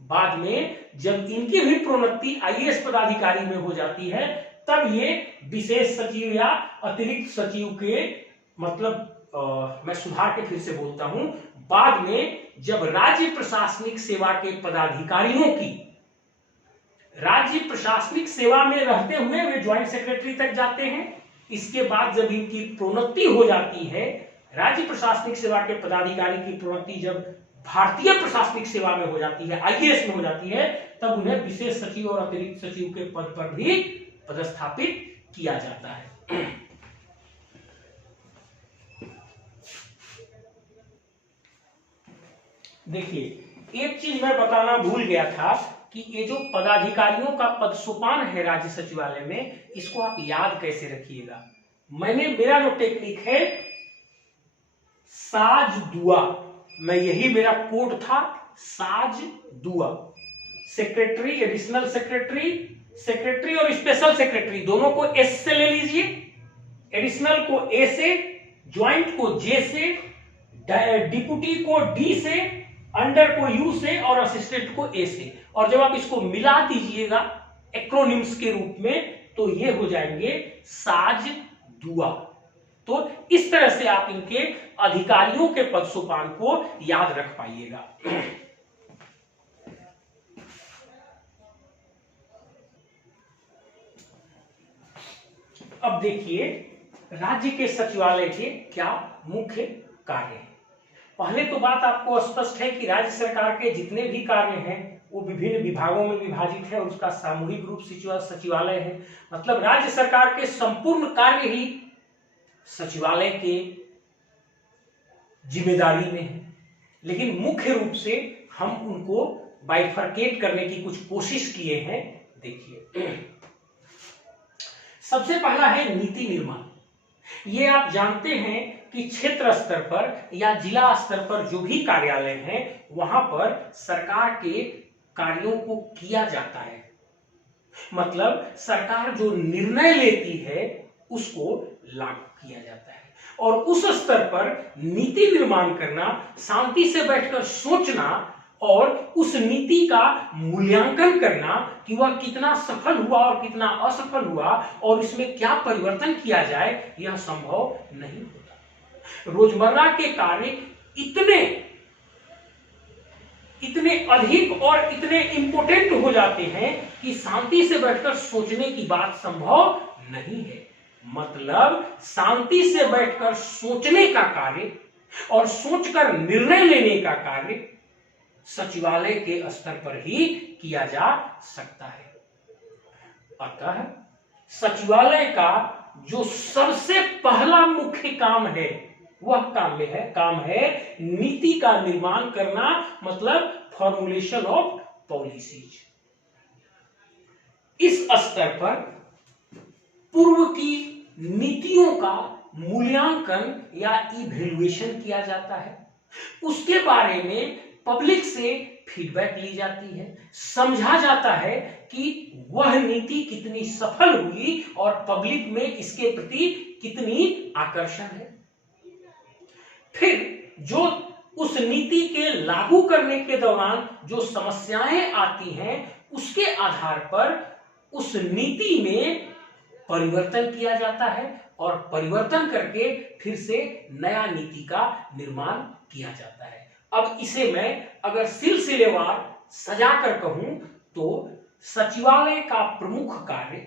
बाद में जब इनकी भी प्रोन्नति आईएएस पदाधिकारी में हो जाती है, तब ये विशेष सचिव या अतिरिक्त सचिव के, मतलब मैं सुधार के फिर से बोलता हूं, बाद में जब राज्य प्रशासनिक सेवा के पदाधिकारियों की राज्य प्रशासनिक सेवा में रहते हुए वे ज्वाइंट सेक्रेटरी तक जाते हैं। इसके बाद जब इनकी प्रोन्नति हो जाती है, राज्य प्रशासनिक सेवा के पदाधिकारी की प्रोन्नति जब भारतीय प्रशासनिक सेवा में हो जाती है, आईएएस में हो जाती है, तब उन्हें विशेष सचिव और अतिरिक्त सचिव के पद पर भी पदस्थापित किया जाता है। देखिए, एक चीज मैं बताना भूल गया था कि ये जो पदाधिकारियों का पद सोपान है राज्य सचिवालय में, इसको आप याद कैसे रखिएगा। मेरा जो टेक्निक है साज दुआ, मैं यही मेरा कोड था, साज दुआ। सेक्रेटरी, एडिशनल सेक्रेटरी, सेक्रेटरी और स्पेशल सेक्रेटरी दोनों को एस से ले लीजिए, एडिशनल को ए से, ज्वाइंट को जे से, डिप्यूटी को डी से, अंडर को यू से और असिस्टेंट को ए से। और जब आप इसको मिला दीजिएगा एक्रोनिम्स के रूप में तो ये हो जाएंगे साज दुआ। तो इस तरह से आप इनके अधिकारियों के पद सोपान को याद रख पाइएगा। अब देखिए राज्य के सचिवालय के क्या मुख्य कार्य हैं। पहले तो बात आपको स्पष्ट है कि राज्य सरकार के जितने भी कार्य हैं वो विभिन्न विभागों में विभाजित है और उसका सामूहिक रूप सचिवालय है। मतलब राज्य सरकार के संपूर्ण कार्य ही सचिवालय के जिम्मेदारी में है, लेकिन मुख्य रूप से हम उनको बाइफरकेट करने की कुछ कोशिश किए हैं। देखिए, सबसे पहला है नीति निर्माण। ये आप जानते हैं कि क्षेत्र स्तर पर या जिला स्तर पर जो भी कार्यालय हैं वहां पर सरकार के कार्यों को किया जाता है। मतलब सरकार जो निर्णय लेती है उसको लागू किया जाता है, और उस स्तर पर नीति निर्माण करना, शांति से बैठकर सोचना और उस नीति का मूल्यांकन करना कि वह कितना सफल हुआ और कितना असफल हुआ और इसमें क्या परिवर्तन किया जाए, यह संभव नहीं होता। रोजमर्रा के कार्य इतने अधिक और इतने इंपोर्टेंट हो जाते हैं कि शांति से बैठकर सोचने की बात संभव नहीं है। मतलब शांति से बैठकर सोचने का कार्य और सोचकर निर्णय लेने का कार्य सचिवालय के स्तर पर ही किया जा सकता है। अतः सचिवालय का जो सबसे पहला मुख्य काम है वह काम है नीति का निर्माण करना, मतलब फॉर्मुलेशन ऑफ पॉलिसीज। इस स्तर पर पूर्व की नीतियों का मूल्यांकन या इवैल्यूएशन किया जाता है। उसके बारे में पब्लिक से फीडबैक ली जाती है, समझा जाता है कि वह नीति कितनी सफल हुई और पब्लिक में इसके प्रति कितनी आकर्षण है। फिर जो उस नीति के लागू करने के दौरान जो समस्याएं आती हैं उसके आधार पर उस नीति में परिवर्तन किया जाता है और परिवर्तन करके फिर से नया नीति का निर्माण किया जाता है। अब इसे मैं अगर सिलसिलेवार सजाकर कहूं तो सचिवालय का प्रमुख कार्य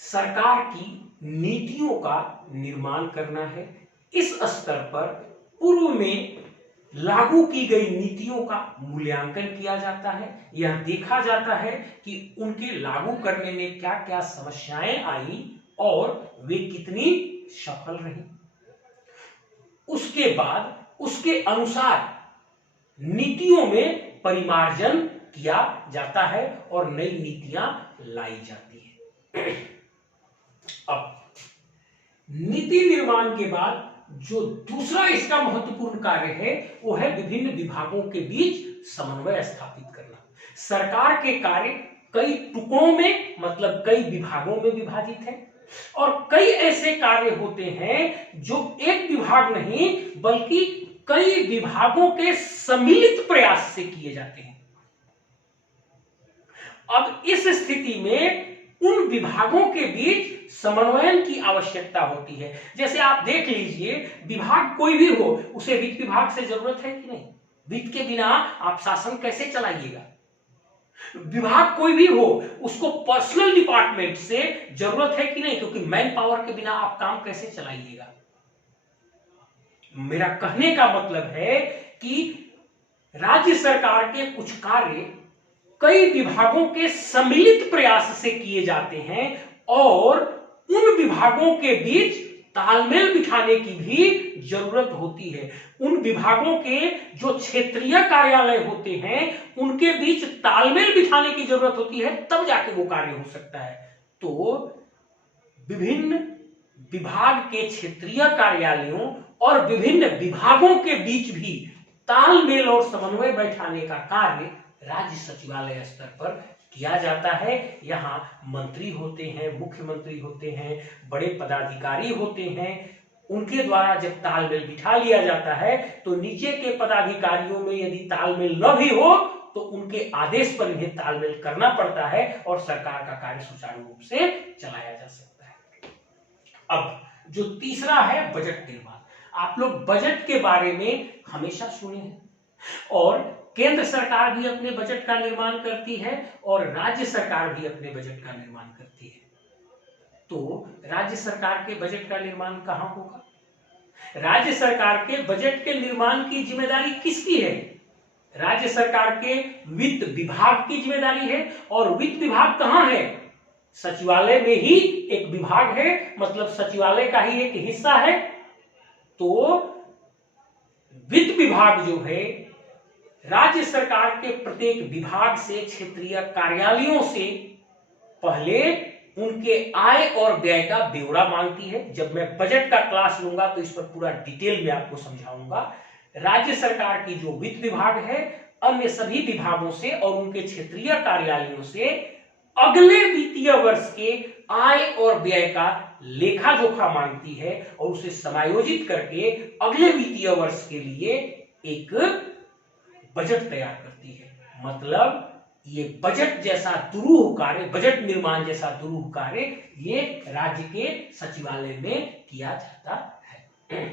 सरकार की नीतियों का निर्माण करना है। इस स्तर पर पूर्व में लागू की गई नीतियों का मूल्यांकन किया जाता है। यह देखा जाता है कि उनके लागू करने में क्या क्या समस्याएं आई और वे कितनी सफल रही। उसके बाद उसके अनुसार नीतियों में परिमार्जन किया जाता है और नई नीतियां लाई जाती है। अब नीति निर्माण के बाद जो दूसरा इसका महत्वपूर्ण कार्य है वो है विभिन्न विभागों के बीच समन्वय स्थापित करना। सरकार के कार्य कई टुकड़ों में, मतलब कई विभागों में विभाजित है और कई ऐसे कार्य होते हैं जो एक विभाग नहीं बल्कि कई विभागों के सम्मिलित प्रयास से किए जाते हैं। अब इस स्थिति में उन विभागों के बीच समन्वयन की आवश्यकता होती है। जैसे आप देख लीजिए, विभाग कोई भी हो उसे वित्त विभाग से जरूरत है कि नहीं? वित्त के बिना आप शासन कैसे चलाइएगा? विभाग कोई भी हो उसको पर्सनल डिपार्टमेंट से जरूरत है कि नहीं? क्योंकि मैन पावर के बिना आप काम कैसे चलाइएगा? मेरा कहने का मतलब है कि राज्य सरकार के कुछ कार्य कई विभागों के सम्मिलित प्रयास से किए जाते हैं और उन विभागों के बीच तालमेल बिठाने की भी जरूरत होती है। उन विभागों के जो क्षेत्रीय कार्यालय होते हैं उनके बीच तालमेल बिठाने की जरूरत होती है, तब जाके वो कार्य हो सकता है। तो विभिन्न विभाग के क्षेत्रीय कार्यालयों और विभिन्न विभागों के बीच भी तालमेल और समन्वय बैठाने का कार्य राज्य सचिवालय स्तर पर किया जाता है। यहाँ मंत्री होते हैं, मुख्यमंत्री होते हैं, बड़े पदाधिकारी होते हैं। उनके द्वारा जब तालमेल बिठा लिया जाता है तो नीचे के पदाधिकारियों में यदि तालमेल न भी हो तो उनके आदेश पर इन्हें तालमेल करना पड़ता है और सरकार का कार्य सुचारू रूप से चलाया जा सकता है। अब जो तीसरा है बजट निर्माण। आप लोग बजट के बारे में हमेशा सुने हैं और केंद्र सरकार भी अपने बजट का निर्माण करती है और राज्य सरकार भी अपने बजट का निर्माण करती है। तो राज्य सरकार के बजट का निर्माण कहां होगा? राज्य सरकार के बजट के निर्माण की जिम्मेदारी किसकी है? राज्य सरकार के वित्त विभाग की जिम्मेदारी है। और वित्त विभाग कहां है? सचिवालय में ही एक विभाग है, मतलब सचिवालय का ही एक हिस्सा है। तो वित्त विभाग जो है राज्य सरकार के प्रत्येक विभाग से, क्षेत्रीय कार्यालयों से पहले उनके आय और व्यय का ब्यौरा मांगती है। जब मैं बजट का क्लास लूंगा तो इस पर पूरा डिटेल में आपको समझाऊंगा। राज्य सरकार की जो वित्त विभाग है अन्य सभी विभागों से और उनके क्षेत्रीय कार्यालयों से अगले वित्तीय वर्ष के आय और व्यय का लेखा जोखा मांगती है और उसे समायोजित करके अगले वित्तीय वर्ष के लिए एक बजट तैयार करती है। मतलब ये बजट जैसा दुरूह कार्य, बजट निर्माण जैसा दुरूह कार्य ये राज्य के सचिवालय में किया जाता है।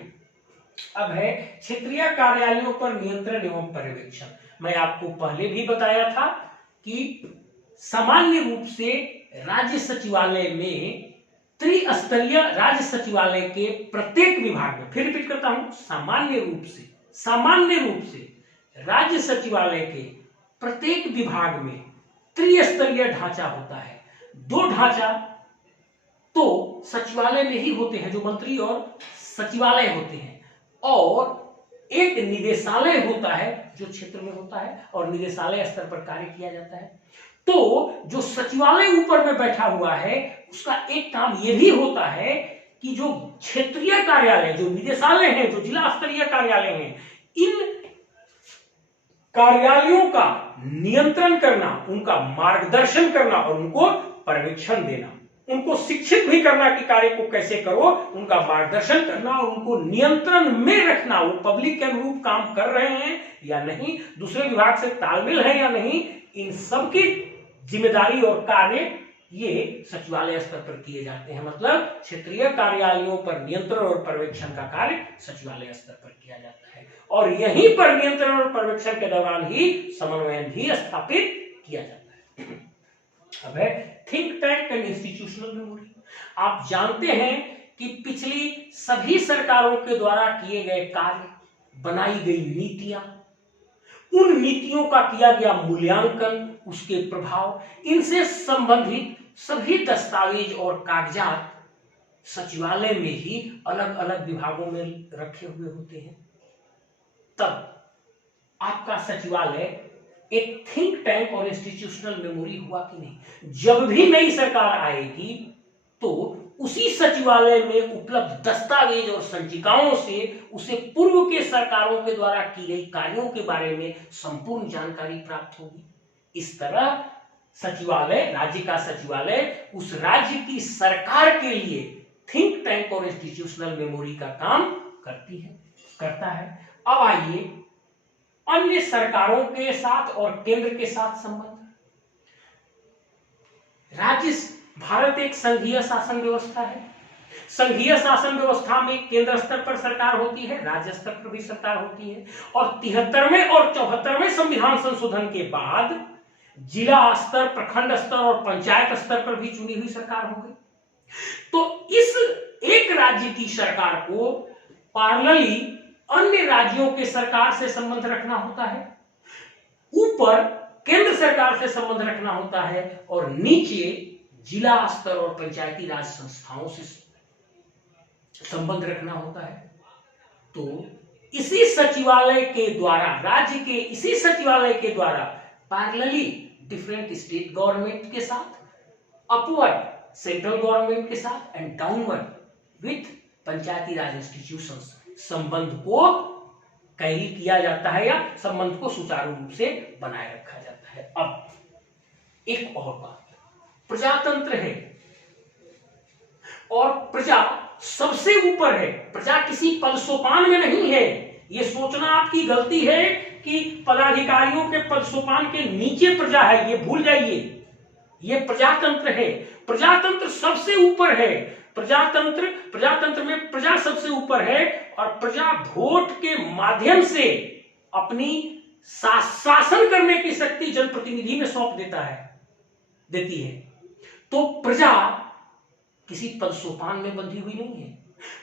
अब है क्षेत्रीय कार्यालयों पर नियंत्रण एवं पर्यवेक्षण। मैं आपको पहले भी बताया था कि सामान्य रूप से राज्य सचिवालय में त्रिस्तरीय राज्य सचिवालय के प्रत्येक विभाग में, फिर रिपीट करता हूं, सामान्य रूप से राज्य सचिवालय के प्रत्येक विभाग में त्रिस्तरीय ढांचा होता है। दो ढांचा तो सचिवालय में ही होते हैं, जो मंत्री और सचिवालय होते हैं, और एक निदेशालय होता है जो क्षेत्र में होता है और निदेशालय स्तर पर कार्य किया जाता है। तो जो सचिवालय ऊपर में बैठा हुआ है उसका एक काम यह भी होता है कि जो क्षेत्रीय कार्यालय, जो निदेशालय हैं, जो जिला स्तरीय कार्यालय हैं, इन कार्यालयों का नियंत्रण करना, उनका मार्गदर्शन करना और उनको पर्यवेक्षण देना, उनको शिक्षित भी करना कि कार्य को कैसे करो, उनका मार्गदर्शन करना और उनको नियंत्रण में रखना, वो पब्लिक के अनुरूप काम कर रहे हैं या नहीं, दूसरे विभाग से तालमेल है या नहीं, इन सब की जिम्मेदारी और कार्य ये सचिवालय स्तर पर किए जाते हैं। मतलब क्षेत्रीय कार्यालयों पर नियंत्रण और पर्यवेक्षण का कार्य सचिवालय स्तर पर किया जाता है और यहीं पर नियंत्रण और पर्यवेक्षण के दौरान ही समन्वयन भी स्थापित किया जाता है। अब है think tank and institutional memory. आप जानते हैं कि पिछली सभी सरकारों के द्वारा किए गए कार्य, बनाई गई नीतियां, उन नीतियों का किया गया मूल्यांकन, उसके प्रभाव, इनसे संबंधित सभी दस्तावेज और कागजात सचिवालय में ही अलग अलग विभागों में रखे हुए होते हैं। तब आपका सचिवालय एक थिंक टैंक और इंस्टीट्यूशनल मेमोरी हुआ कि नहीं? जब भी नई सरकार आएगी तो उसी सचिवालय में उपलब्ध दस्तावेज और संचिकाओं से उसे पूर्व के सरकारों के द्वारा की गई कार्यों के बारे में संपूर्ण जानकारी प्राप्त होगी। इस तरह सचिवालय, राज्य का सचिवालय उस राज्य की सरकार के लिए थिंक टैंक और इंस्टीट्यूशनल मेमोरी का काम करता है। अब आइए अन्य सरकारों के साथ और केंद्र के साथ संबंध। भारत एक संघीय शासन व्यवस्था है। संघीय शासन व्यवस्था में केंद्र स्तर पर सरकार होती है, राज्य स्तर पर भी सरकार होती है और 73वें और 74वें संविधान संशोधन के बाद जिला स्तर, प्रखंड स्तर और पंचायत स्तर पर भी चुनी हुई सरकार हो गई। तो इस एक राज्य की सरकार को पैरेलली अन्य राज्यों के सरकार से संबंध रखना होता है, ऊपर केंद्र सरकार से संबंध रखना होता है और नीचे जिला स्तर और पंचायती राज संस्थाओं से संबंध रखना होता है। तो इसी सचिवालय के द्वारा, राज्य के इसी सचिवालय के द्वारा पैरेलली डिफरेंट स्टेट गवर्नमेंट के साथ, अपवर्ड सेंट्रल गवर्नमेंट के साथ and downward with Panchayati Raj institutions संबंध को कैरी किया जाता है या संबंध को सुचारू रूप से बनाए रखा जाता है। अब एक और बात, प्रजातंत्र है और प्रजा सबसे ऊपर है। प्रजा किसी पद सोपान में नहीं है। यह सोचना आपकी गलती है कि पदाधिकारियों के पद सोपान के नीचे प्रजा है, यह भूल जाइए। यह प्रजातंत्र है, प्रजातंत्र सबसे ऊपर है। प्रजातंत्र में प्रजा सबसे ऊपर है और प्रजा वोट के माध्यम से अपनी शासन करने की शक्ति जनप्रतिनिधि में सौंप देती है। तो प्रजा किसी पद सोपान में बंधी हुई नहीं है,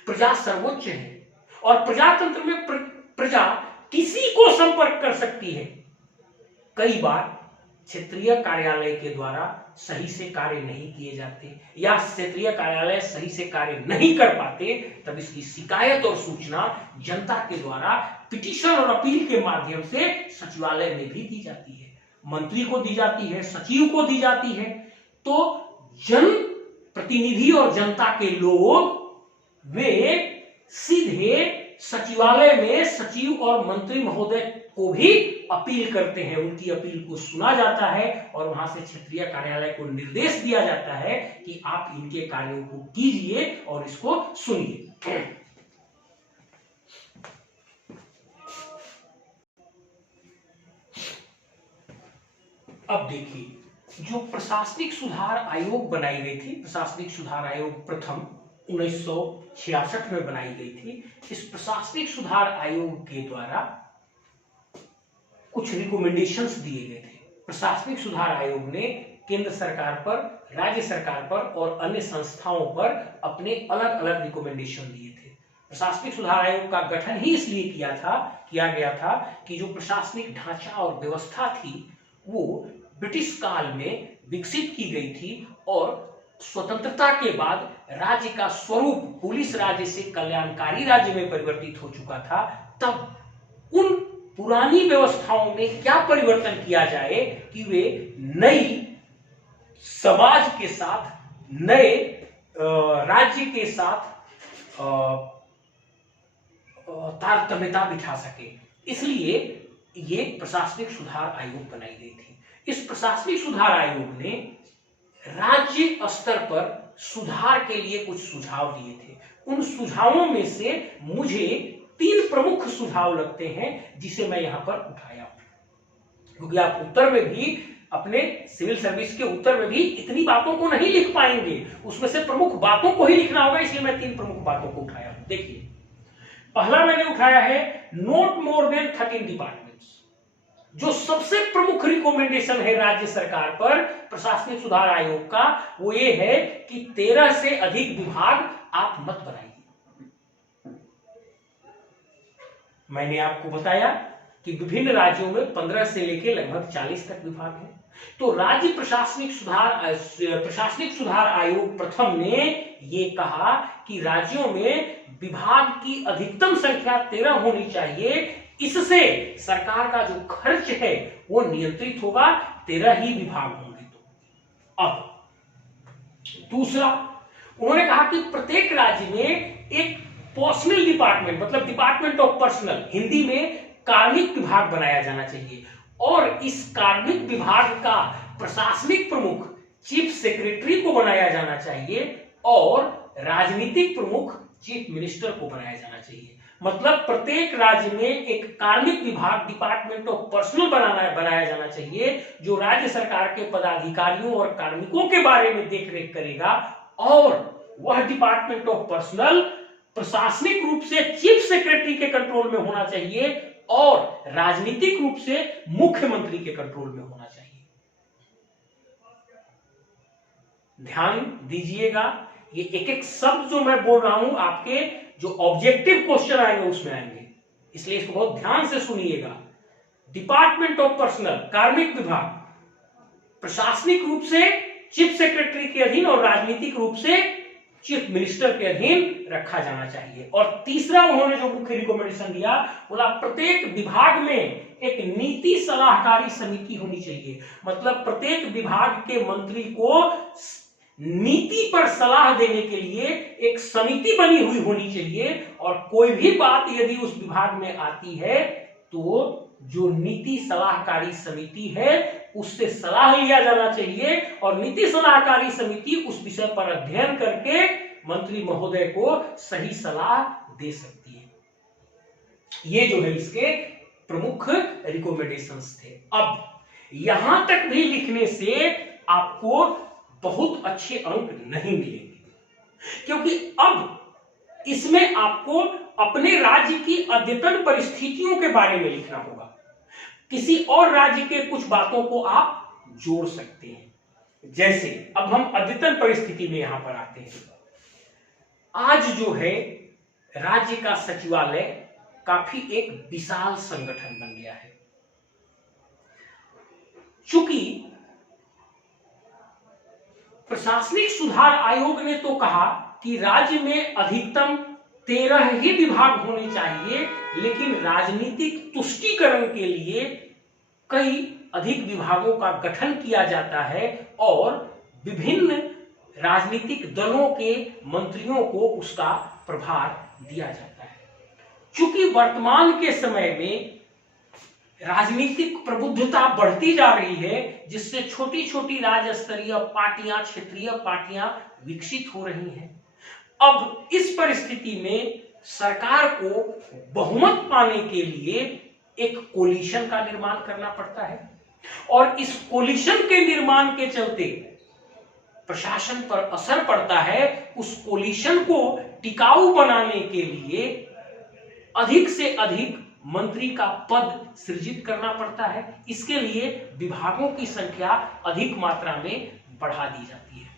प्रजा सर्वोच्च है और प्रजातंत्र में प्रजा किसी को संपर्क कर सकती है। कई बार क्षेत्रीय कार्यालय के द्वारा सही से कार्य नहीं किए जाते या क्षेत्रीय कार्यालय सही से कार्य नहीं कर पाते, तब इसकी शिकायत और सूचना जनता के द्वारा पिटीशन और अपील के माध्यम से सचिवालय में भी दी जाती है, मंत्री को दी जाती है, सचिव को दी जाती है। तो जन प्रतिनिधि और जनता के लोग वे सीधे सचिवालय में सचिव और मंत्री महोदय को भी अपील करते हैं, उनकी अपील को सुना जाता है और वहां से क्षेत्रीय कार्यालय को निर्देश दिया जाता है कि आप इनके कार्यों को कीजिए और इसको सुनिए। अब देखिए, जो प्रशासनिक सुधार आयोग बनाई गई थी, प्रशासनिक सुधार आयोग प्रथम 1966 में बनाई गई थी। इस प्रशासनिक सुधार आयोग के द्वारा कुछ रिकमेंडेशंस दिए गए थे। प्रशासनिक सुधार आयोग ने केंद्र सरकार पर, राज्य सरकार पर और अन्य संस्थाओं पर अपने अलग अलग रिकमेंडेशन दिए थे। प्रशासनिक सुधार आयोग का गठन ही इसलिए किया गया था कि जो प्रशासनिक ढांचा और व्यवस्था थी वो ब्रिटिश काल में विकसित की गई थी और स्वतंत्रता के बाद राज्य का स्वरूप पुलिस राज्य से कल्याणकारी राज्य में परिवर्तित हो चुका था। तब उन पुरानी व्यवस्थाओं में क्या परिवर्तन किया जाए कि वे नई समाज के साथ, नए राज्य के साथ तारतम्यता बिठा सके, इसलिए ये प्रशासनिक सुधार आयोग बनाई गई थी। इस प्रशासनिक सुधार आयोग ने राज्य स्तर पर सुधार के लिए कुछ सुझाव दिए थे। उन सुझावों में से मुझे 3 प्रमुख सुझाव लगते हैं जिसे मैं यहां पर उठाया हूं, क्योंकि आप उत्तर में भी, अपने सिविल सर्विस के उत्तर में भी इतनी बातों को नहीं लिख पाएंगे, उसमें से प्रमुख बातों को ही लिखना होगा, इसलिए मैं 3 प्रमुख बातों को उठाया हूं। देखिए, पहला मैंने उठाया है नोट मोर देन 13 डिपार्टमेंट्स। जो सबसे प्रमुख रिकमेंडेशन है राज्य सरकार पर प्रशासनिक सुधार आयोग का, वो ये है कि 13 से अधिक विभाग आप मत बनाइए। मैंने आपको बताया कि विभिन्न राज्यों में 15 से लेकर लगभग 40 तक विभाग हैं। तो राज्य प्रशासनिक सुधार आयोग प्रथम ने ये कहा कि राज्यों में विभाग की अधिकतम संख्या 13 होनी चाहिए, इससे सरकार का जो खर्च है वो नियंत्रित होगा, 13 ही विभाग होंगे। तो अब दूसरा, उन्होंने कहा कि प्रत्येक राज्य में एक पर्सनल डिपार्टमेंट, मतलब डिपार्टमेंट ऑफ पर्सनल, हिंदी में कार्मिक विभाग बनाया जाना चाहिए और इस कार्मिक विभाग का प्रशासनिक प्रमुख चीफ सेक्रेटरी को बनाया जाना चाहिए और राजनीतिक प्रमुख चीफ मिनिस्टर को बनाया जाना चाहिए। मतलब प्रत्येक राज्य में एक कार्मिक विभाग, डिपार्टमेंट ऑफ पर्सनल बनाया जाना चाहिए, जो राज्य सरकार के पदाधिकारियों और कार्मिकों के बारे में देखरेख करेगा और वह डिपार्टमेंट ऑफ पर्सनल प्रशासनिक रूप से चीफ सेक्रेटरी के कंट्रोल में होना चाहिए और राजनीतिक रूप से मुख्यमंत्री के कंट्रोल में होना चाहिए। ध्यान दीजिएगा, ये एक एक शब्द जो मैं बोल रहा हूं आपके जो ऑब्जेक्टिव क्वेश्चन आएंगे उसमें आएंगे, इसलिए इसको बहुत ध्यान से सुनिएगा। डिपार्टमेंट ऑफ पर्सनल, कार्मिक विभाग, प्रशासनिक रूप से चीफ सेक्रेटरी के अधीन और राजनीतिक रूप से चीफ मिनिस्टर के अधीन रखा जाना चाहिए। और तीसरा उन्होंने जो मुख्य रिकमेंडेशन दिया, बोला प्रत्येक विभाग में एक नीति सलाहकारी समिति होनी चाहिए। मतलब प्रत्येक विभाग के मंत्री को नीति पर सलाह देने के लिए एक समिति बनी हुई होनी चाहिए और कोई भी बात यदि उस विभाग में आती है तो जो नीति सलाहकारी समिति है उससे सलाह लिया जाना चाहिए और नीति सलाहकारी समिति उस विषय पर अध्ययन करके मंत्री महोदय को सही सलाह दे सकती है। ये जो है इसके प्रमुख रिकमेंडेशंस थे। अब यहां तक भी लिखने से आपको बहुत अच्छे अंक नहीं मिलेंगे, क्योंकि अब इसमें आपको अपने राज्य की अद्यतन परिस्थितियों के बारे में लिखना होगा। किसी और राज्य के कुछ बातों को आप जोड़ सकते हैं। जैसे अब हम अद्यतन परिस्थिति में यहां पर आते हैं। आज जो है राज्य का सचिवालय काफी एक विशाल संगठन बन गया है। चूंकि प्रशासनिक सुधार आयोग ने तो कहा कि राज्य में अधिकतम 13 ही विभाग होने चाहिए, लेकिन राजनीतिक तुष्टीकरण के लिए कई अधिक विभागों का गठन किया जाता है और विभिन्न राजनीतिक दलों के मंत्रियों को उसका प्रभार दिया जाता है। चूंकि वर्तमान के समय में राजनीतिक प्रबुद्धता बढ़ती जा रही है, जिससे छोटी छोटी राज्य स्तरीय पार्टियां, क्षेत्रीय पार्टियां विकसित हो रही हैं। अब इस परिस्थिति में सरकार को बहुमत पाने के लिए एक कोलिशन का निर्माण करना पड़ता है। और इस कोलिशन के निर्माण के चलते प्रशासन पर असर पड़ता है। उस कोलिशन को टिकाऊ बनाने के लिए अधिक से अधिक मंत्री का पद सृजित करना पड़ता है। इसके लिए विभागों की संख्या अधिक मात्रा में बढ़ा दी जाती है।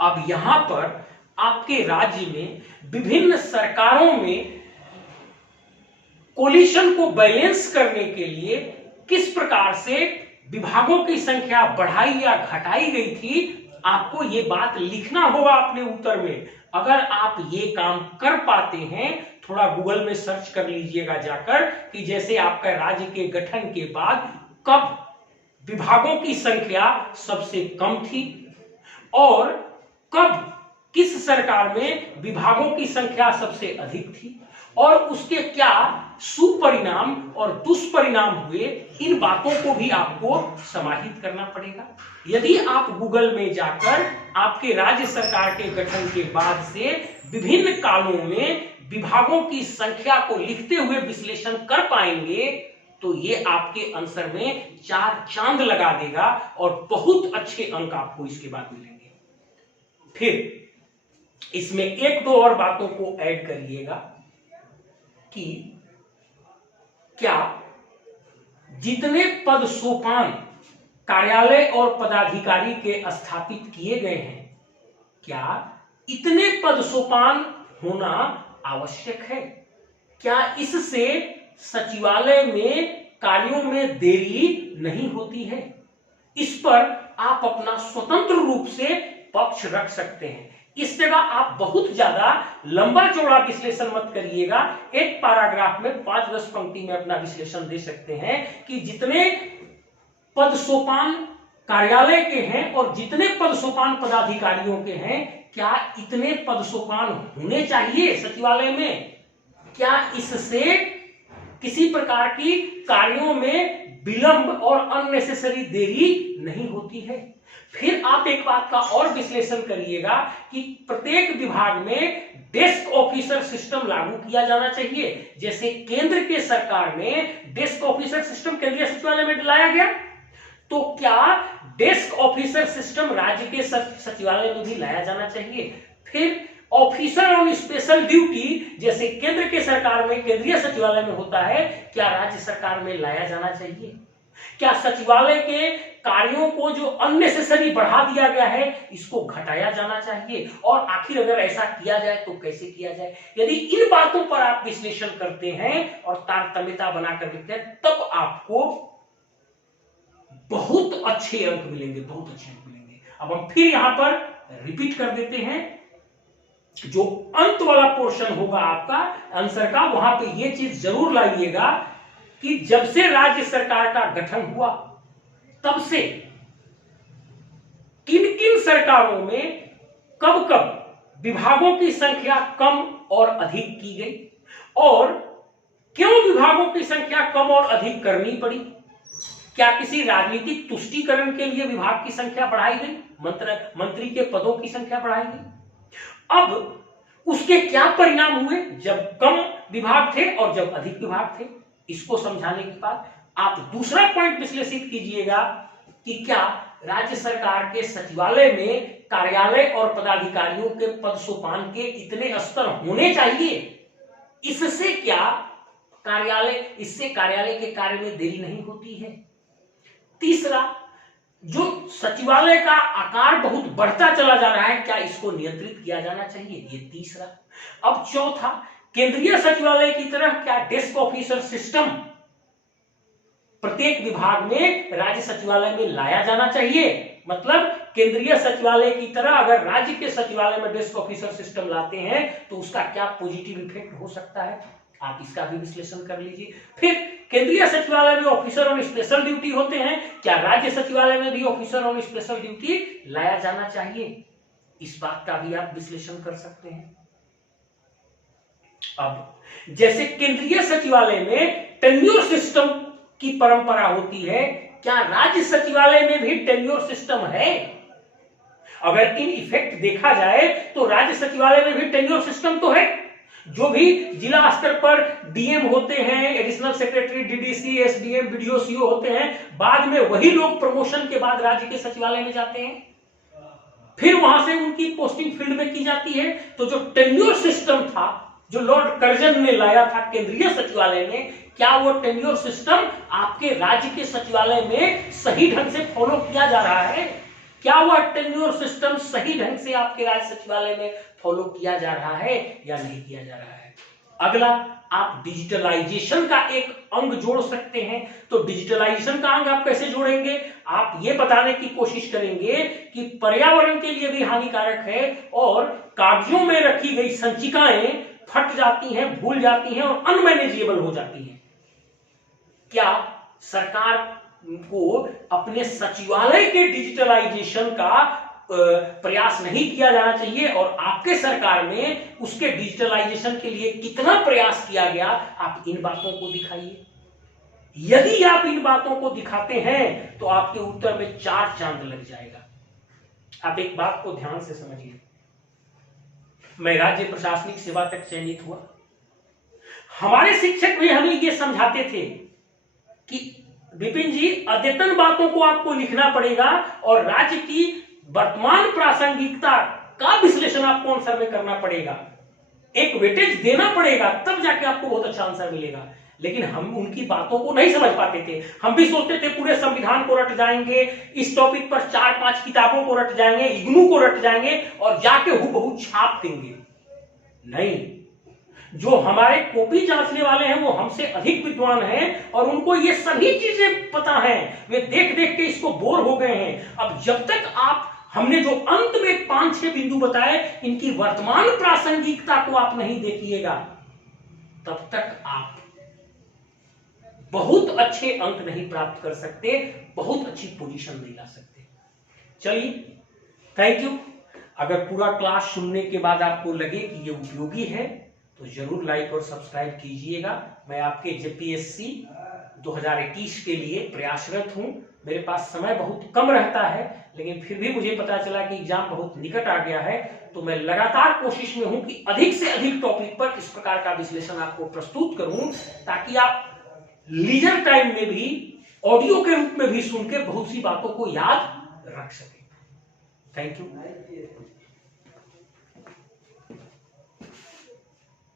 अब यहां पर आपके राज्य में विभिन्न सरकारों में कोलिशन को बैलेंस करने के लिए किस प्रकार से विभागों की संख्या बढ़ाई या घटाई गई थी, आपको ये बात लिखना होगा अपने उत्तर में। अगर आप ये काम कर पाते हैं, थोड़ा गूगल में सर्च कर लीजिएगा जाकर कि जैसे आपका राज्य के गठन के बाद कब विभागों की संख्या सबसे कम थी और कब किस सरकार में विभागों की संख्या सबसे अधिक थी और उसके क्या सुपरिणाम और दुष्परिणाम हुए, इन बातों को भी आपको समाहित करना पड़ेगा। यदि आप गूगल में जाकर आपके राज्य सरकार के गठन के बाद से विभिन्न कालों में विभागों की संख्या को लिखते हुए विश्लेषण कर पाएंगे तो ये आपके आंसर में 4 चांद लगा देगा और बहुत अच्छे अंक आपको इसके बाद मिलेंगे। फिर इसमें 1-2 और बातों को ऐड करिएगा कि क्या जितने पद सोपान कार्यालय और पदाधिकारी के स्थापित किए गए हैं, क्या इतने पद सोपान होना आवश्यक है? क्या इससे सचिवालय में कार्यों में देरी नहीं होती है? इस पर आप अपना स्वतंत्र रूप से पक्ष रख सकते हैं। इस जगह आप बहुत ज्यादा लंबा चौड़ा विश्लेषण मत करिएगा। एक पैराग्राफ में 5-10 पंक्ति में अपना विश्लेषण दे सकते हैं कि जितने पद सोपान कार्यालय के हैं और जितने पद सोपान पदाधिकारियों के हैं, क्या इतने पद सोपान होने चाहिए सचिवालय में? क्या इससे किसी प्रकार की कार्यों में विलंब और अननेसेसरी देरी नहीं होती है? फिर आप एक बात का और विश्लेषण करिएगा कि प्रत्येक विभाग में डेस्क ऑफिसर सिस्टम लागू किया जाना चाहिए। जैसे केंद्र के सरकार में डेस्क ऑफिसर सिस्टम केंद्रीय सचिवालय में लाया गया, तो क्या डेस्क ऑफिसर सिस्टम राज्य के सचिवालय में भी लाया जाना चाहिए? फिर ऑफिसर ऑन स्पेशल ड्यूटी जैसे केंद्र के सरकार में केंद्रीय सचिवालय में होता है, क्या राज्य सरकार में लाया जाना चाहिए? क्या सचिवालय के कार्यों को जो अननेसेसरी बढ़ा दिया गया है, इसको घटाया जाना चाहिए? और आखिर अगर ऐसा किया जाए तो कैसे किया जाए? यदि इन बातों पर आप विश्लेषण करते हैं और तारतम्यता बनाकर लिखते हैं, तब आपको बहुत अच्छे अंक मिलेंगे, बहुत अच्छे अंक मिलेंगे। अब हम फिर यहां पर रिपीट कर देते हैं, जो अंत वाला पोर्शन होगा आपका आंसर का, वहां पे ये चीज जरूर लाइएगा कि जब से राज्य सरकार का गठन हुआ तब से किन किन सरकारों में कब कब विभागों की संख्या कम और अधिक की गई और क्यों विभागों की संख्या कम और अधिक करनी पड़ी? क्या किसी राजनीतिक तुष्टीकरण के लिए विभाग की संख्या बढ़ाई गई, मंत्री के पदों की संख्या बढ़ाई गई? अब उसके क्या परिणाम हुए जब कम विभाग थे और जब अधिक विभाग थे? इसको समझाने के बाद आप दूसरा पॉइंट विश्लेषित कीजिएगा कि क्या राज्य सरकार के सचिवालय में कार्यालय और पदाधिकारियों के पद सोपान के इतने स्तर होने चाहिए? इससे क्या इससे कार्यालय के कार्य में देरी नहीं होती है? तीसरा, जो सचिवालय का आकार बहुत बढ़ता चला जा रहा है, क्या इसको नियंत्रित किया जाना चाहिए? ये तीसरा। अब चौथा, केंद्रीय सचिवालय की तरह क्या डेस्क ऑफिसर सिस्टम प्रत्येक विभाग में राज्य सचिवालय में लाया जाना चाहिए? मतलब केंद्रीय सचिवालय की तरह अगर राज्य के सचिवालय में डेस्क ऑफिसर सिस्टम लाते हैं तो उसका क्या पॉजिटिव इफेक्ट हो सकता है? आप इसका भी विश्लेषण कर लीजिए। फिर केंद्रीय सचिवालय में ऑफिसर ऑन स्पेशल ड्यूटी होते हैं, क्या राज्य सचिवालय में भी ऑफिसर ऑन स्पेशल ड्यूटी लाया जाना चाहिए? इस बात का भी आप विश्लेषण कर सकते हैं। अब जैसे केंद्रीय सचिवालय में टेन्योर सिस्टम की परंपरा होती है, क्या राज्य सचिवालय में भी टेन्योर सिस्टम है? अगर इन इफेक्ट देखा जाए तो राज्य सचिवालय में भी टेन्योर सिस्टम तो है। जो भी जिला स्तर पर डीएम होते हैं, additional secretary, DDC, SDM, BDO, CO होते हैं, बाद में वही लोग प्रमोशन के बाद राज्य के सचिवालय में जाते हैं, फिर वहां से उनकी पोस्टिंग फील्ड में की जाती है। तो जो टेन्योर सिस्टम था, जो लॉर्ड कर्जन ने लाया था केंद्रीय सचिवालय में, क्या वो टेन्योर सिस्टम आपके राज्य के सचिवालय में सही ढंग से फॉलो किया जा रहा है? क्या वह टेन्योर सिस्टम सही ढंग से आपके राज्य सचिवालय में फॉलो किया जा रहा है या नहीं किया जा रहा है? अगला, आप डिजिटलाइजेशन का एक अंग जोड़ सकते हैं। तो डिजिटलाइजेशन का अंग आप कैसे जोड़ेंगे? आप ये बताने की कोशिश करेंगे कि पर्यावरण के लिए भी हानिकारक है और कागजों में रखी गई संचिकाएं फट जाती हैं, भूल जाती हैं और अनमैनेजेबल हो जाती हैं। क्या सरकार को अपने सचिवालय के डिजिटलाइजेशन का प्रयास नहीं किया जाना चाहिए? और आपके सरकार में उसके डिजिटलाइजेशन के लिए कितना प्रयास किया गया, आप इन बातों को दिखाइए। यदि आप इन बातों को दिखाते हैं तो आपके उत्तर में 4 चांद लग जाएगा। आप एक बात को ध्यान से समझिए, मैं राज्य प्रशासनिक सेवा तक चयनित हुआ, हमारे शिक्षक भी हमें यह समझाते थे कि विपिन जी, अद्यतन बातों को आपको लिखना पड़ेगा और राज्य की वर्तमान प्रासंगिकता का विश्लेषण आपको आंसर में करना पड़ेगा, एक वेटेज देना पड़ेगा, तब जाके आपको बहुत अच्छा आंसर मिलेगा। लेकिन हम उनकी बातों को नहीं समझ पाते थे। हम भी सोचते थे पूरे संविधान को रट जाएंगे, इस टॉपिक पर 4-5 किताबों को रट जाएंगे, इग्नू को रट जाएंगे और जाके हूबहू छाप देंगे। नहीं, जो हमारे कॉपी जांचने वाले हैं वो हमसे अधिक विद्वान हैं और उनको ये सभी चीजें पता हैं, वे देख देख के इसको बोर हो गए हैं। अब जब तक आप, हमने जो अंत में 5-6 बिंदु बताए, इनकी वर्तमान प्रासंगिकता को आप नहीं देखिएगा, तब तक आप बहुत अच्छे अंक नहीं प्राप्त कर सकते, बहुत अच्छी पोजीशन नहीं ला सकते। चलिए, थैंक यू। अगर पूरा क्लास सुनने के बाद आपको लगे कि ये उपयोगी है तो जरूर लाइक और सब्सक्राइब कीजिएगा। मैं आपके जेपीएससी 2021 के लिए प्रयासरत हूं। मेरे पास समय बहुत कम रहता है, लेकिन फिर भी मुझे पता चला कि एग्जाम बहुत निकट आ गया है, तो मैं लगातार कोशिश में हूं कि अधिक से अधिक टॉपिक पर इस प्रकार का विश्लेषण आपको प्रस्तुत करूं, ताकि आप लीजर टाइम में भी ऑडियो के रूप में भी सुन के बहुत सी बातों को याद रख सकें। Thank you.